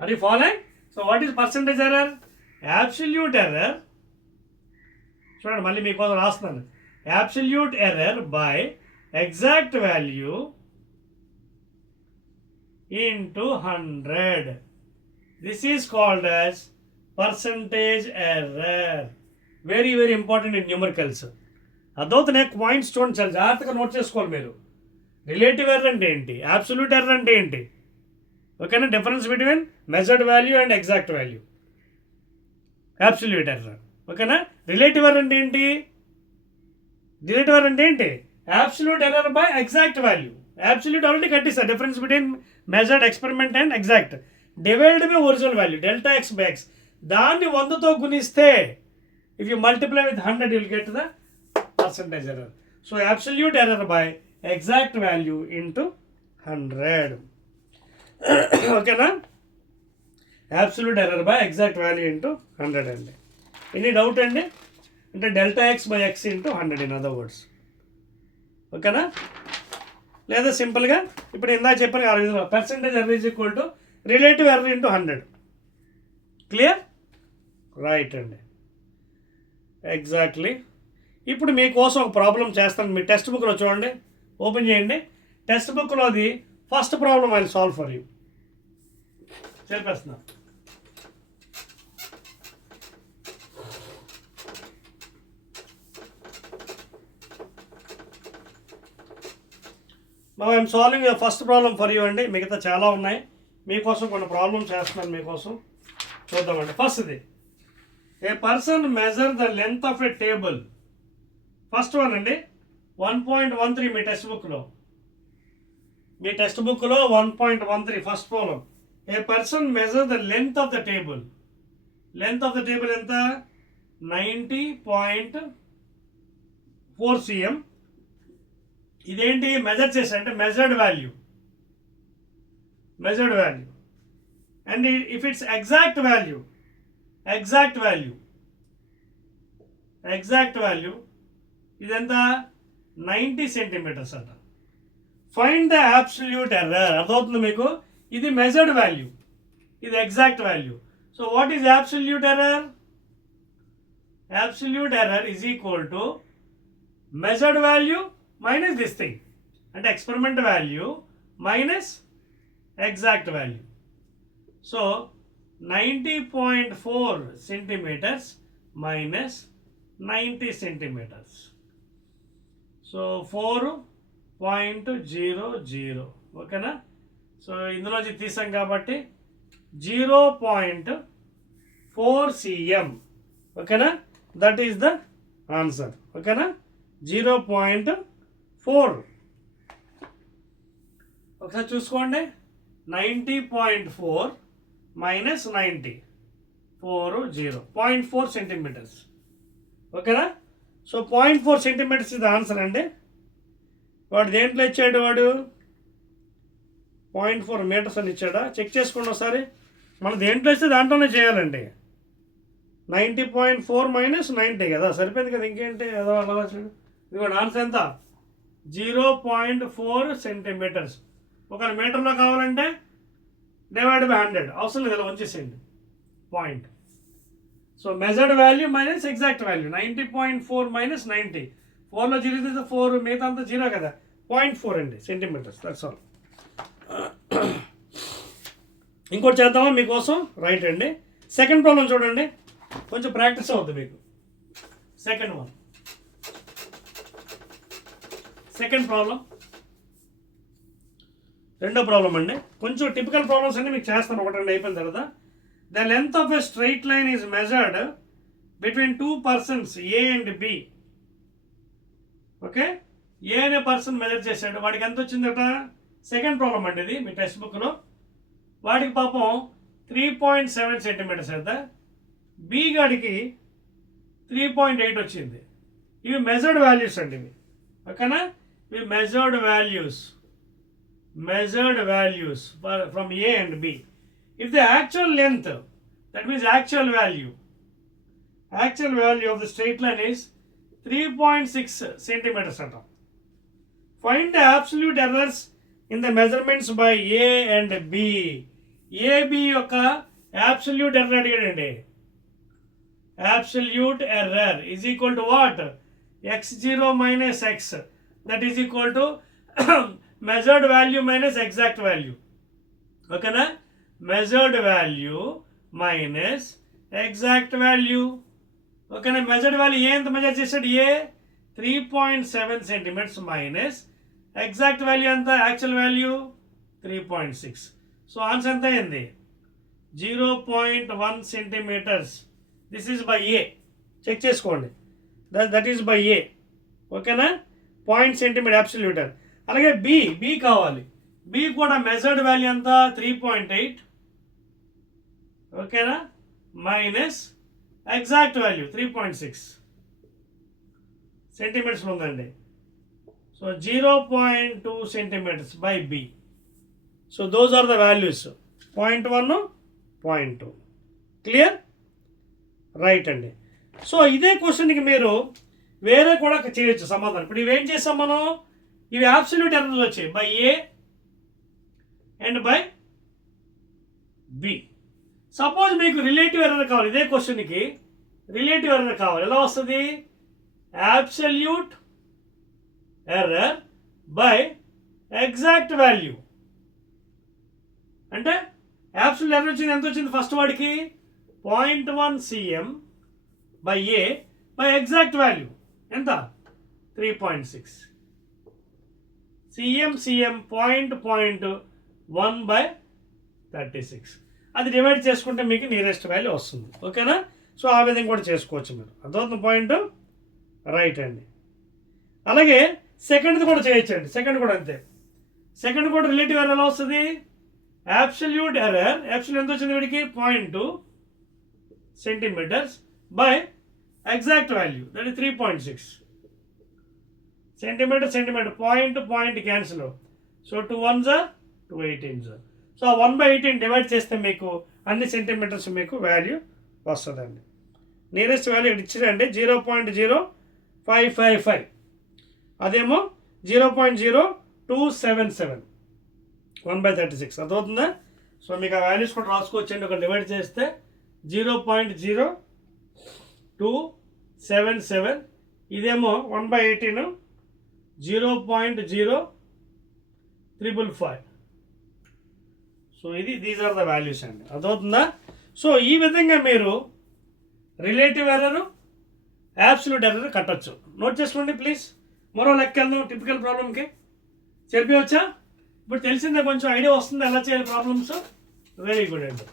Are you following? So what is percentage error? Absolute error. చూడండి మళ్ళీ మీకోసం రాస్తున్నాను. Absolute error by exact value into 100. This is called as percentage error. Very very important in numericals. అదవుతున్నాయి points చూడండి, చాలా జాగ్రత్తగా note చేసుకోవాలి మీరు. రిలేటివ్ ఎర్రర్ అంటే ఏంటి, అబ్సల్యూట్ ఎర్రర్ అంటే ఏంటి, ఓకేనా? Difference between measured value and exact value, absolute error. ఓకేనా? రిలేటివ్ ఎర్రర్ అంటే ఏంటి? రిలేటివ్ ఎర్రర్ అంటే ఏంటి? Absolute error by exact value. Absolute already కట్టిస్తారు, difference between measured experiment and exact divide by original value delta X by X. దాన్ని 100తో గుణిస్తే if you multiply with 100 you will get the percentage error. So absolute error by exact value into 100. ఓకేనా, absolute error by exact value into 100 అండి. Any doubt అండి? అంటే delta X by X into 100 in other words. ఓకేనా, లేదా సింపుల్గా ఇప్పుడు ఇందా చెప్పిన ఆ విధంగా percentage error is equal to relative error into 100. Clear? Right అండి, ఎగ్జాక్ట్లీ. ఇప్పుడు మీకోసం ఒక ప్రాబ్లం చేస్తాను. మీ టెక్స్ట్ బుక్లో చూడండి, ఓపెన్ చేయండి. టెక్స్ట్ బుక్లోది first problem I solve for you. చెప్పేస్తున్నా. I'm solving first problem for you అండి. మిగతా చాలా ఉన్నాయి, మీకోసం కొన్ని ప్రాబ్లమ్స్ చేస్తున్నాను మీకోసం. చూద్దామండి. ఫస్ట్ది, a person measure the length of a table. First one అండి 1.13 మీ టెక్స్ట్ బుక్లో. 1.13 first problem. A person measure the length of the table. Length of the table ఎంత? 90.4 cm. ఇదేంటి మెజర్ చేసా అంటే measured value. And if it's exact value ఇదెంత? 90 centimeters అంట. Find the absolute error. అర్థమవుతుంది మీకు? ఇది మెజర్డ్ వాల్యూ, ఇది exact value. So what is absolute error? Absolute error is equal to measured value minus this thing, అంటే experiment value minus exact value. So 90.4 centimeters minus 90 centimeters. So 4.00. ఓకేనా? So ఇందులోంచి తీసాం కాబట్టి 0.4 cm. ఓకేనా, that is the answer. ఓకేనా, 0.4. ఒకసారి చూసుకోండి. 90.4 minus 90, 0.4 centimetres. ఓకేనా? సో 0.4 సెంటీమీటర్స్ ఇది ఆన్సర్ అండి. వాడు దేంట్లో ఇచ్చాడు? వాడు 0.4 మీటర్స్ అని ఇచ్చాడా? చెక్ చేసుకోండి ఒకసారి. మనం దేంట్లో ఇస్తే దాంట్లోనే చేయాలండి. 90.4 మైనస్ 90 కదా, సరిపోయింది కదా. ఇంకేంటి ఏదో అలా చూడు. ఇది కూడా ఆన్సర్ ఎంత? 0.4 సెంటీమీటర్స్. ఒక మీటర్లో కావాలంటే డివైడ్ బై 100. అవసరం లేదు, ఇలా ఉంచేసేయండి point. So measured value minus exact value. 90.4 minus 90. 4లో 0 తీస్తే 4, మిగతా అంతా 0 కదా. 0.4 అండి సెంటీమీటర్స్. That's all. ఇంకోటి చేద్దామా మీకోసం? రైట్ అండి. సెకండ్ ప్రాబ్లం చూడండి, కొంచెం ప్రాక్టీస్ అవుతుంది మీకు. సెకండ్ ప్రాబ్లం, రెండో ప్రాబ్లం అండి. కొంచెం టిపికల్ ప్రాబ్లమ్స్ అన్ని మీకు చేస్తాను, ఒకటి రెండు అయిపోయిన తర్వాత. The length of a straight line is measured between 2 persons A and B. Okay, A అనే పర్సన్ మెజర్ చేశాడు, వాడికి ఎంత వచ్చిందట? సెకండ్ ప్రాబ్లం అండి ఇది మీ టెక్స్ట్ బుక్లో. వాడికి పాపం 3.7 సెంటీమీటర్స్ ఎంత, బి గాడికి 3.8 వచ్చింది. ఇవి మెజర్డ్ వాల్యూస్ అండి ఇవి. ఓకేనా, ఇవి measured values from A and B. If the actual length, that means actual value of the straight line is 3.6 centimeters అంటాం. Find the absolute errors in the measurements by A and B. A B యొక్క absolute error అడిగాడండి. Absolute error is equal to what? x0 minus X, that is equal to measured value minus exact value. ఓకేనా, measured value minus exact value. ఓకేనా, measured value ఏ ఎంత measure చేశాడు? A 3.7 centimetres minus exact value ఎంత? Actual value 3.6. So answer ఎంత అయింది? 0.1 centimetres. This is by A. Check చేసుకోండి, that is by A. ఓకేనా, 0.1 centimetre absolute. అలాగే బి కావాలి. బి కూడా మెజర్డ్ వాల్యూ ఎంత? 3.8. ఓకేనా, మైనస్ ఎగ్జాక్ట్ వాల్యూ 3.6. సెంటీమీటర్స్లో ఉందండి. So 0.2 centimetres by B. So those are the values 0.1, 0.2. Clear? Right అండి. సో ఇదే క్వశ్చన్కి మీరు వేరే కూడా చేయొచ్చు సమాధానం. ఇప్పుడు ఇవేం చేసాం మనం, ఇవి అబ్సల్యూట్ ఎర్రర్స్ వచ్చాయి by A and by B. Suppose మీకు రిలేటివ్ ఎర్రర్ కావాలి, ఇదే క్వశ్చన్కి రిలేటివ్ ఎర్రర్ కావాలి. ఎలా వస్తుంది? Absolute error by exact value. అంటే అబ్సల్యూట్ ఎర్రర్ వచ్చింది, ఎంత వచ్చింది ఫస్ట్ వాడికి? 0.1 cm by A by exact value ఎంత? 3.6 cm. 0.1 బై 36. అది డివైడ్ చేసుకుంటే మీకు నియరెస్ట్ వాల్యూ వస్తుంది. ఓకేనా? సో ఆ విధంగా కూడా చేసుకోవచ్చు మీరు. అర్థమవుతుంది పాయింట్? రైట్ అండి. అలాగే సెకండ్ది కూడా చేయొచ్చండి. సెకండ్ కూడా అంతే. సెకండ్ కూడా రిలేటివ్ ఎర్రర్ ఎలా వస్తుంది? అబ్సల్యూట్ ఎర్రర్, అబ్సల్యూట్ ఎంత వచ్చింది వీడికి? 0.2 centimetres by exact value, that is 3.6 centimetre. Point cancel. So 2 1s 2 18s. So 1/18 divide చేస్తే మీకు అన్ని సెంటీమీటర్స్ మీకు వాల్యూ వస్తుందండి. నియరెస్ట్ వాల్యూ ఇచ్చిందండి 0.0555, అదేమో 0.0277, 1/36. అర్థమవుతుందా? సో మీకు ఆ వాల్యూస్ కూడా రాసుకోవచ్చండి. ఒక డివైడ్ చేస్తే 0.0277, ఇదేమో 1/18 0.0555. సో ఇది దీస్ ఆర్ ద వాల్యూస్ అండి. అర్థమవుతుందా? సో ఈ విధంగా మీరు రిలేటివ్ ఎర్రర్, అబ్సల్యూట్ ఎర్రర్ కట్టచ్చు. నోట్ చేసుకోండి ప్లీజ్. మరో లెక్క వెళ్దాం టిపికల్ ప్రాబ్లమ్కి. చెప్పవచ్చా? ఇప్పుడు తెలిసిందే, కొంచెం ఐడియా వస్తుంది ఎలా చేయాలి ప్రాబ్లమ్స్. వెరీ గుడ్ అండి,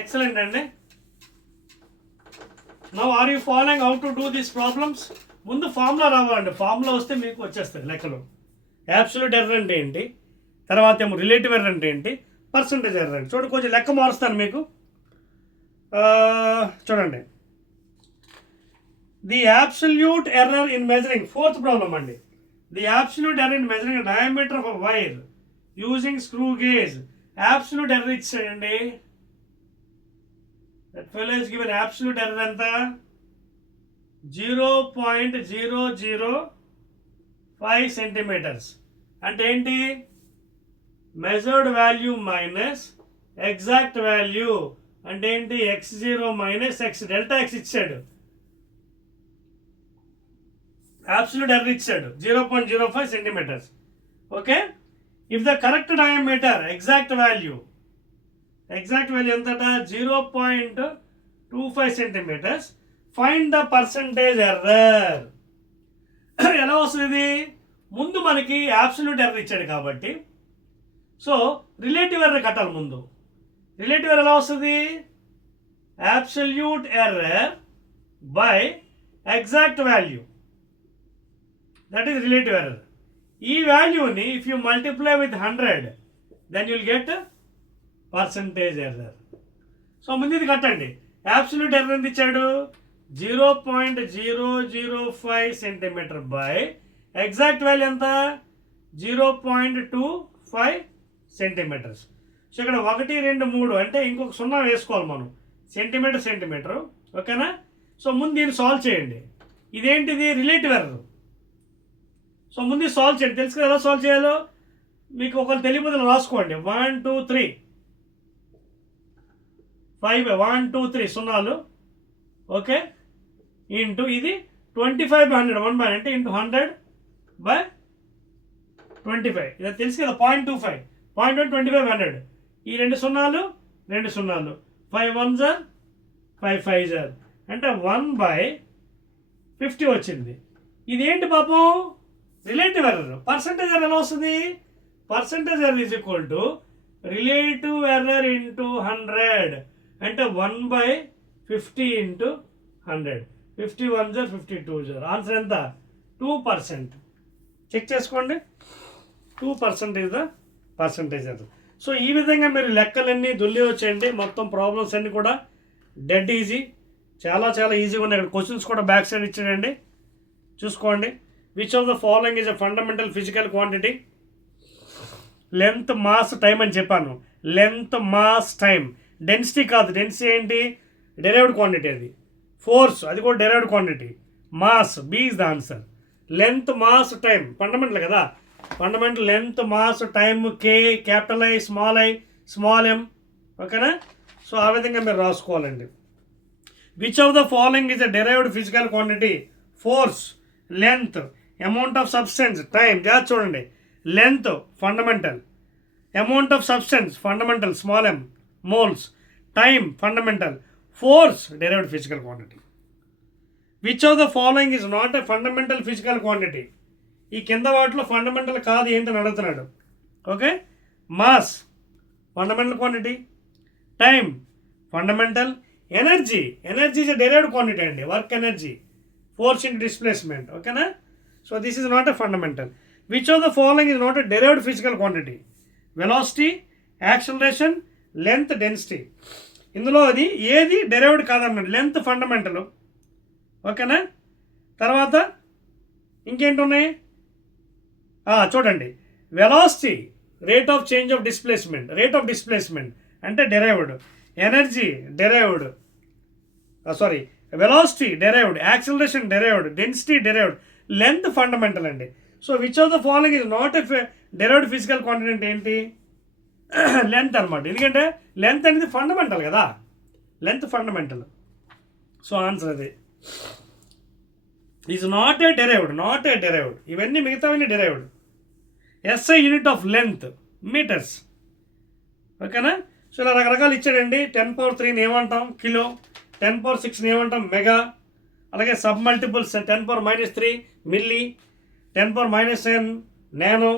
ఎక్సలెంట్ అండి. Now are you following how to do these problems? ముందు ఫార్ములా రావాలండి. ఫార్ములా వస్తే మీకు వచ్చేస్తాయి లెక్కలు. అబ్సల్యూట్ ఎర్రర్ అంటే ఏంటి, తర్వాత ఏమో రిలేటివ్ ఎర్రర్ అంటే ఏంటి, పర్సంటేజ్ ఎర్రర్ అంటే. చూడండి కొంచెం లెక్క మారుస్తాను మీకు. చూడండి, the absolute error in measuring, fourth problem అండి. The absolute error in measuring diameter of wire using screw gauge. Absolute error ఇచ్చాడండి. That fellow is given absolute error ఎంత? 0.005 సెంటీమీటర్స్. అంటే ఏంటి? Measured value minus exact value. అంటే ఏంటి? x0 minus x, delta x ఇచ్చాడు. Absolute error ఇచ్చాడు 0.05 centimeters. Okay, if the correct diameter, exact value ఎంతట? 0.25 centimeters. Find the percentage error. ఎలా వస్తుంది? ముందు మనకి అబ్సల్యూట్ ఎర్రర్ ఇచ్చాడు కాబట్టి సో రిలేటివ్ ఎర్రర్ కట్టాలి ముందు. రిలేటివ్ ఎర్రర్ ఎలా వస్తుంది? Absolute error by exact value, that is relative error. ఈ వాల్యూని if you multiply with 100 then you'll get percentage error. So ముందు ఇది కట్టండి. అబ్సల్యూట్ ఎర్రర్ ఎంత ఇచ్చాడు? 0.005 సెంటీమీటర్ బై ఎగ్జాక్ట్ వాల్యూ ఎంత? 0.25 సెంటీమీటర్స్. సో ఇక్కడ 1 2 3 అంటే ఇంకొక 0 వేసుకోవాలి మనం. సెంటీమీటర్. ఓకేనా? సో ముందు దీన్ని సాల్వ్ చేయండి. ఇదేంటిది? Relative error. సో ముందు సాల్వ్ చేయండి. తెలుసు కదా ఎలా సాల్వ్ చేయాలో. మీకు ఒకళ్ళు తెలియకపోతే రాసుకోండి. 1 2 3 5 1 2 3 0. ఓకే, ఇంటూ ఇది 25/100 1/100 అంటే ఇంటూ 100/25. ఇది తెలుసు కదా, 0.25 0.1 25/100. ఈ 2 0 2 0, 5 1s 5 5s అంటే 1/50 వచ్చింది. ఇది ఏంటి పాపం? Relative error. పర్సంటేజ్ ఎర్రర్ ఎలా వస్తుంది? Percentage error is equal to relative error into 100 అంటే 1/50 ఇంటూ 100. 50 1s 52s. ఆన్సర్ ఎంత? 2%. చెక్ చేసుకోండి. 2% is the percentage error. So ఈ విధంగా మీరు లెక్కలన్నీ దుల్లి వచ్చేయండి. మొత్తం ప్రాబ్లమ్స్ అన్నీ కూడా డెడ్ ఈజీ, చాలా చాలా ఈజీగా ఉన్నాయి. ఇక్కడ క్వశ్చన్స్ కూడా బ్యాక్ సైడ్ ఇచ్చాడండి, చూసుకోండి. Which of the following is a fundamental physical quantity? Length mass time అని చెప్పాను. లెంత్ మాస్ టైం, డెన్సిటీ కాదు. డెన్సిటీ ఏంటి? Derived quantity. అది ఫోర్స్, అది కూడా derived quantity. Mass, B is the answer. Length mass time fundamental కదా. Fundamental length mass time, K, capital I, small M. ఓకేనా? So ఆ విధంగా మీరు రాసుకోవాలండి. Which of the following is a derived physical quantity? Force, length, amount of substance, time. జాగ్రత్త చూడండి. Length fundamental, amount of substance fundamental small m, moles, time fundamental, force derived physical quantity. Which of the following is not a fundamental physical quantity? ఈ కింద వాటిలో fundamental కాదు ఏంటని అడుగుతున్నాడు. Okay, mass fundamental quantity, time fundamental, energy is a derived quantity అండి. Work energy, force in displacement. ఓకేనా? So this is not a fundamental. Which of the following is not a derived physical quantity? Velocity, acceleration, length, density. ఇందులో అది ఏది derived కాదన్నాడు. Length fundamental. ఓకేనా? తర్వాత ఇంకేంటి ఉన్నాయి చూడండి. Velocity, rate of change of displacement అంటే derived. Energy derived, velocity derived, acceleration derived, density derived, length fundamental అండి. So which of the following is not a derived physical quantity అంటే ఏంటి? లెంత్ అనమాట. ఎందుకంటే లెంత్ అనేది ఫండమెంటల్ కదా. Length fundamental. So answer అది is not a derived. ఇవన్నీ మిగతావన్నీ derived. SI unit of length metres. ఓకేనా? సో ఇలా రకరకాలు ఇచ్చాడండి. 10⁻³ ఏమంటాం? కిలో. 10⁻⁶ ఏమంటాం? మెగా. అలాగే sub multiples 10⁻³ milli, 10⁻⁻n nano.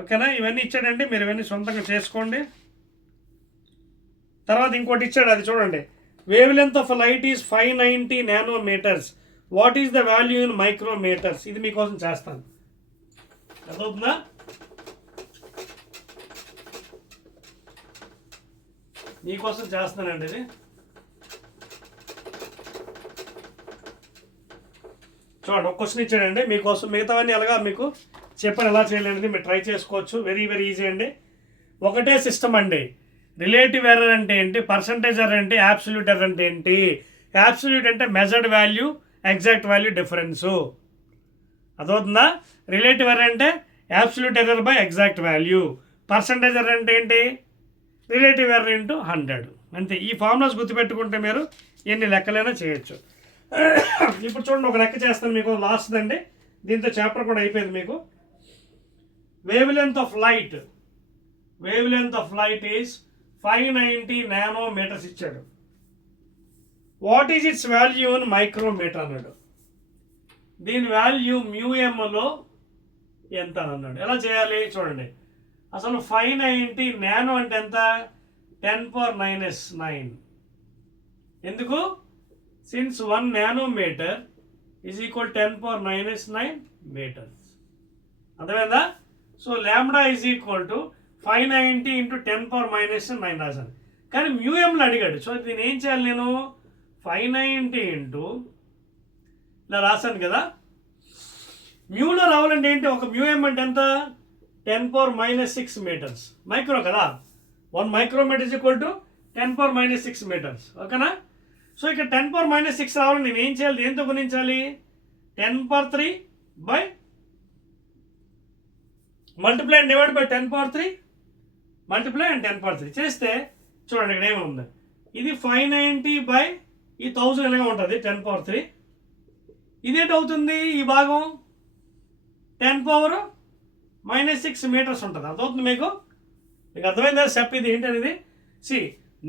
ఓకేనా? ఇవన్నీ ఇచ్చాడండి. మీరు ఇవన్నీ సొంతంగా చేసుకోండి. తర్వాత ఇంకోటి ఇచ్చాడు, అది చూడండి. Wave length of light is 590 nanometres. What is the value in micrometres? ఇది మీకోసం చేస్తాను. అర్థమవుతుందా? మీకోసం చేస్తానండి ఇది. చూడండి, ఒక క్వశ్చన్ ఇచ్చాడండి మీకోసం. మిగతావన్నీ ఎలాగా మీకు చెప్పని ఎలా చేయాలనేది మీరు ట్రై చేసుకోవచ్చు. వెరీ వెరీ ఈజీ అండి. ఒకటే సిస్టమ్ అండి. రిలేటివ్ ఎర్రర్ అంటే ఏంటి? పర్సంటేజ్ ఎర్రర్ అంటే, యాబ్సల్యూట్ ఎర్రర్ అంటే ఏంటి? యాబ్సల్యూట్ అంటే measured value, exact value difference. అదవుతుందా? రిలేటివ్ ఎర్రర్ అంటే absolute error by exact value. Percentage error అంటే ఏంటి? Relative error into 100. అంతే. ఈ ఫార్ములాస్ గుర్తుపెట్టుకుంటే మీరు ఎన్ని లెక్కలైనా చేయొచ్చు. ఇప్పుడు చూడండి, ఒక లెక్క చేస్తాను మీకు, లాస్ట్ అండి. దీంతో చాప్టర్ కూడా అయిపోయింది మీకు. Wavelength of light is 590 nanometres ఇచ్చాడు. What is its value in micrometre అన్నాడు. దీని వాల్యూ μmలో ఎంత అని అన్నాడు. ఎలా చేయాలి చూడండి. అసలు 590 నానో అంటే ఎంత? 10⁻⁹. ఎందుకు? Since 1 nanometre is equal 10⁻⁹ metres. అర్థమైందా? So lambda is equal to 590 into 10⁻⁹ రాశాను. కానీ మ్యూఎంలో అడిగాడు. సో దీన్ని ఏం చేయాలి? నేను 590 ఇంటూ ఇలా రాశాను కదా. మ్యూలో రావాలంటే ఏంటి? ఒక మ్యూఎం అంటే ఎంత? 10⁻�6 మీటర్స్. మైక్రో కదా. 1 micrometre is equal to 10⁻�6 metres. ఓకేనా? సో ఇక్కడ 10⁻�6 రావాలని నేను ఏం చేయాలి? దేంతో గుణించాలి? 10⁻³ by multiply and divide by 10⁻³ multiply and 10⁻³ చేస్తే చూడండి ఇక్కడ ఏముంది. ఇది 590 బై ఈ 1000 ఇలాగా ఉంటుంది 10⁻³. ఇదేంటి అవుతుంది? ఈ భాగం 10⁻⁻6 మీటర్స్ ఉంటుంది. అర్థమవుతుంది మీకు? అర్థమైందా స్టెప్? ఇది ఏంటనేది సి.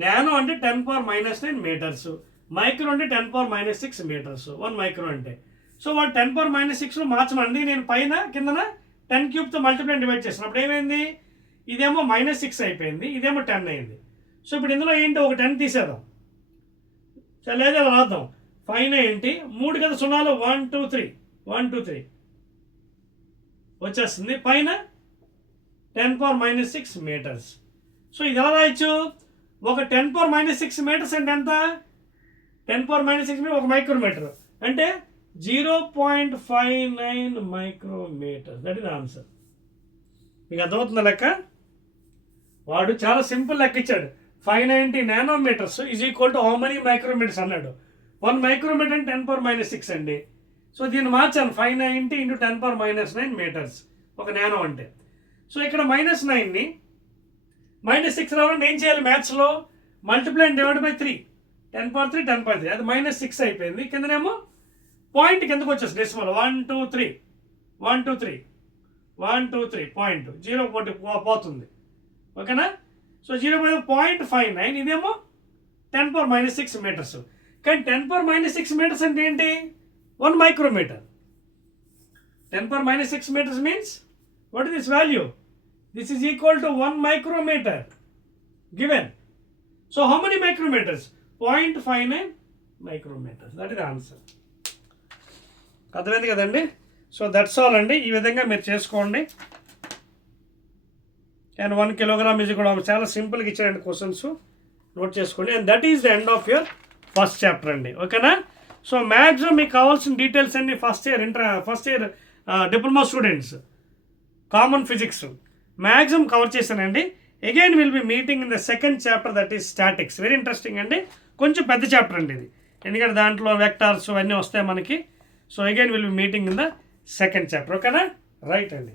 నానో అంటే 10⁻⁻9 మీటర్స్, మైక్రో అంటే 10⁻⁻6 మీటర్స్. 1 మైక్రో అంటే. సో వాడు 10⁻⁻6లో మార్చమండి. నేను పైన కిందన 10³ మల్టిప్లై డివైడ్ చేసిన అప్పుడు ఏమైంది? ఇదేమో -6 అయిపోయింది, ఇదేమో 10 అయింది. సో ఇప్పుడు ఇందులో ఏంటి? ఒక 10 తీసేద్దాం. సరే లేదా రాద్దాం. 590 3 కదా సున్నాలు 1 2 3 వచ్చేస్తుంది. పైన 10⁻⁻6 మీటర్స్. సో ఇది ఎలా రాయొచ్చు? ఒక 10⁻⁻6 మీటర్స్ అంటే ఎంత? 10⁻⁶ ఒక మైక్రోమీటర్ అంటే 0.59 మైక్రోమీటర్. That is answer. మీకు అర్థమవుతుందా లెక్క? వాడు చాలా సింపుల్ లెక్క ఇచ్చాడు. 590 nanometres is equal to how many micrometres అన్నాడు. 1 మైక్రోమీటర్ అంటే 10⁻⁶ అండి. సో దీన్ని మార్చాను, 590 × 10⁻⁹ మీటర్స్ ఒక నానో అంటే. సో ఇక్కడ -9ని -6 రావాలంటే ఏం చేయాలి మ్యాథ్స్లో? మల్టిప్లై అండ్ డివైడ్ బై 3, 10⁻3 10⁻3, అది -6 అయిపోయింది. కిందనేమో పాయింట్ కిందకు వచ్చేసి డెసిమల్ 1 2 3 1 2 3 1 2 3 పాయింట్ 0 పోతుంది. ఓకేనా? సో 0.59, ఇదేమో 10⁻⁶ మీటర్స్. కానీ 10⁻⁶ మీటర్స్ అంటే ఏంటి? 1 micrometer. 10⁻⁶ meters means, what is this value? This is equal to 1 micrometer given. So how many micrometers? 0.59 micrometers. That is the answer. అర్థమైంది కదండి? సో దట్స్ ఆల్ అండి. ఈ విధంగా మీరు చేసుకోండి. అండ్ 1 kilogram ఇది కూడా చాలా సింపుల్గా ఇచ్చారండి క్వశ్చన్స్, నోట్ చేసుకోండి. And that is the end of your first chapter అండి. ఓకేనా? సో మ్యాక్సిమం మీకు కావాల్సిన డీటెయిల్స్ అన్ని first year diploma students common physics maximum cover చేశానండి. Again will be meeting in the second chapter, that is statics. Very interesting అండి. కొంచెం పెద్ద chapter అండి ఇది, ఎందుకంటే దాంట్లో వెక్టార్స్ అన్నీ వస్తాయి మనకి. So again will be meeting in the second chapter. ఓకేనా? రైట్ అండి.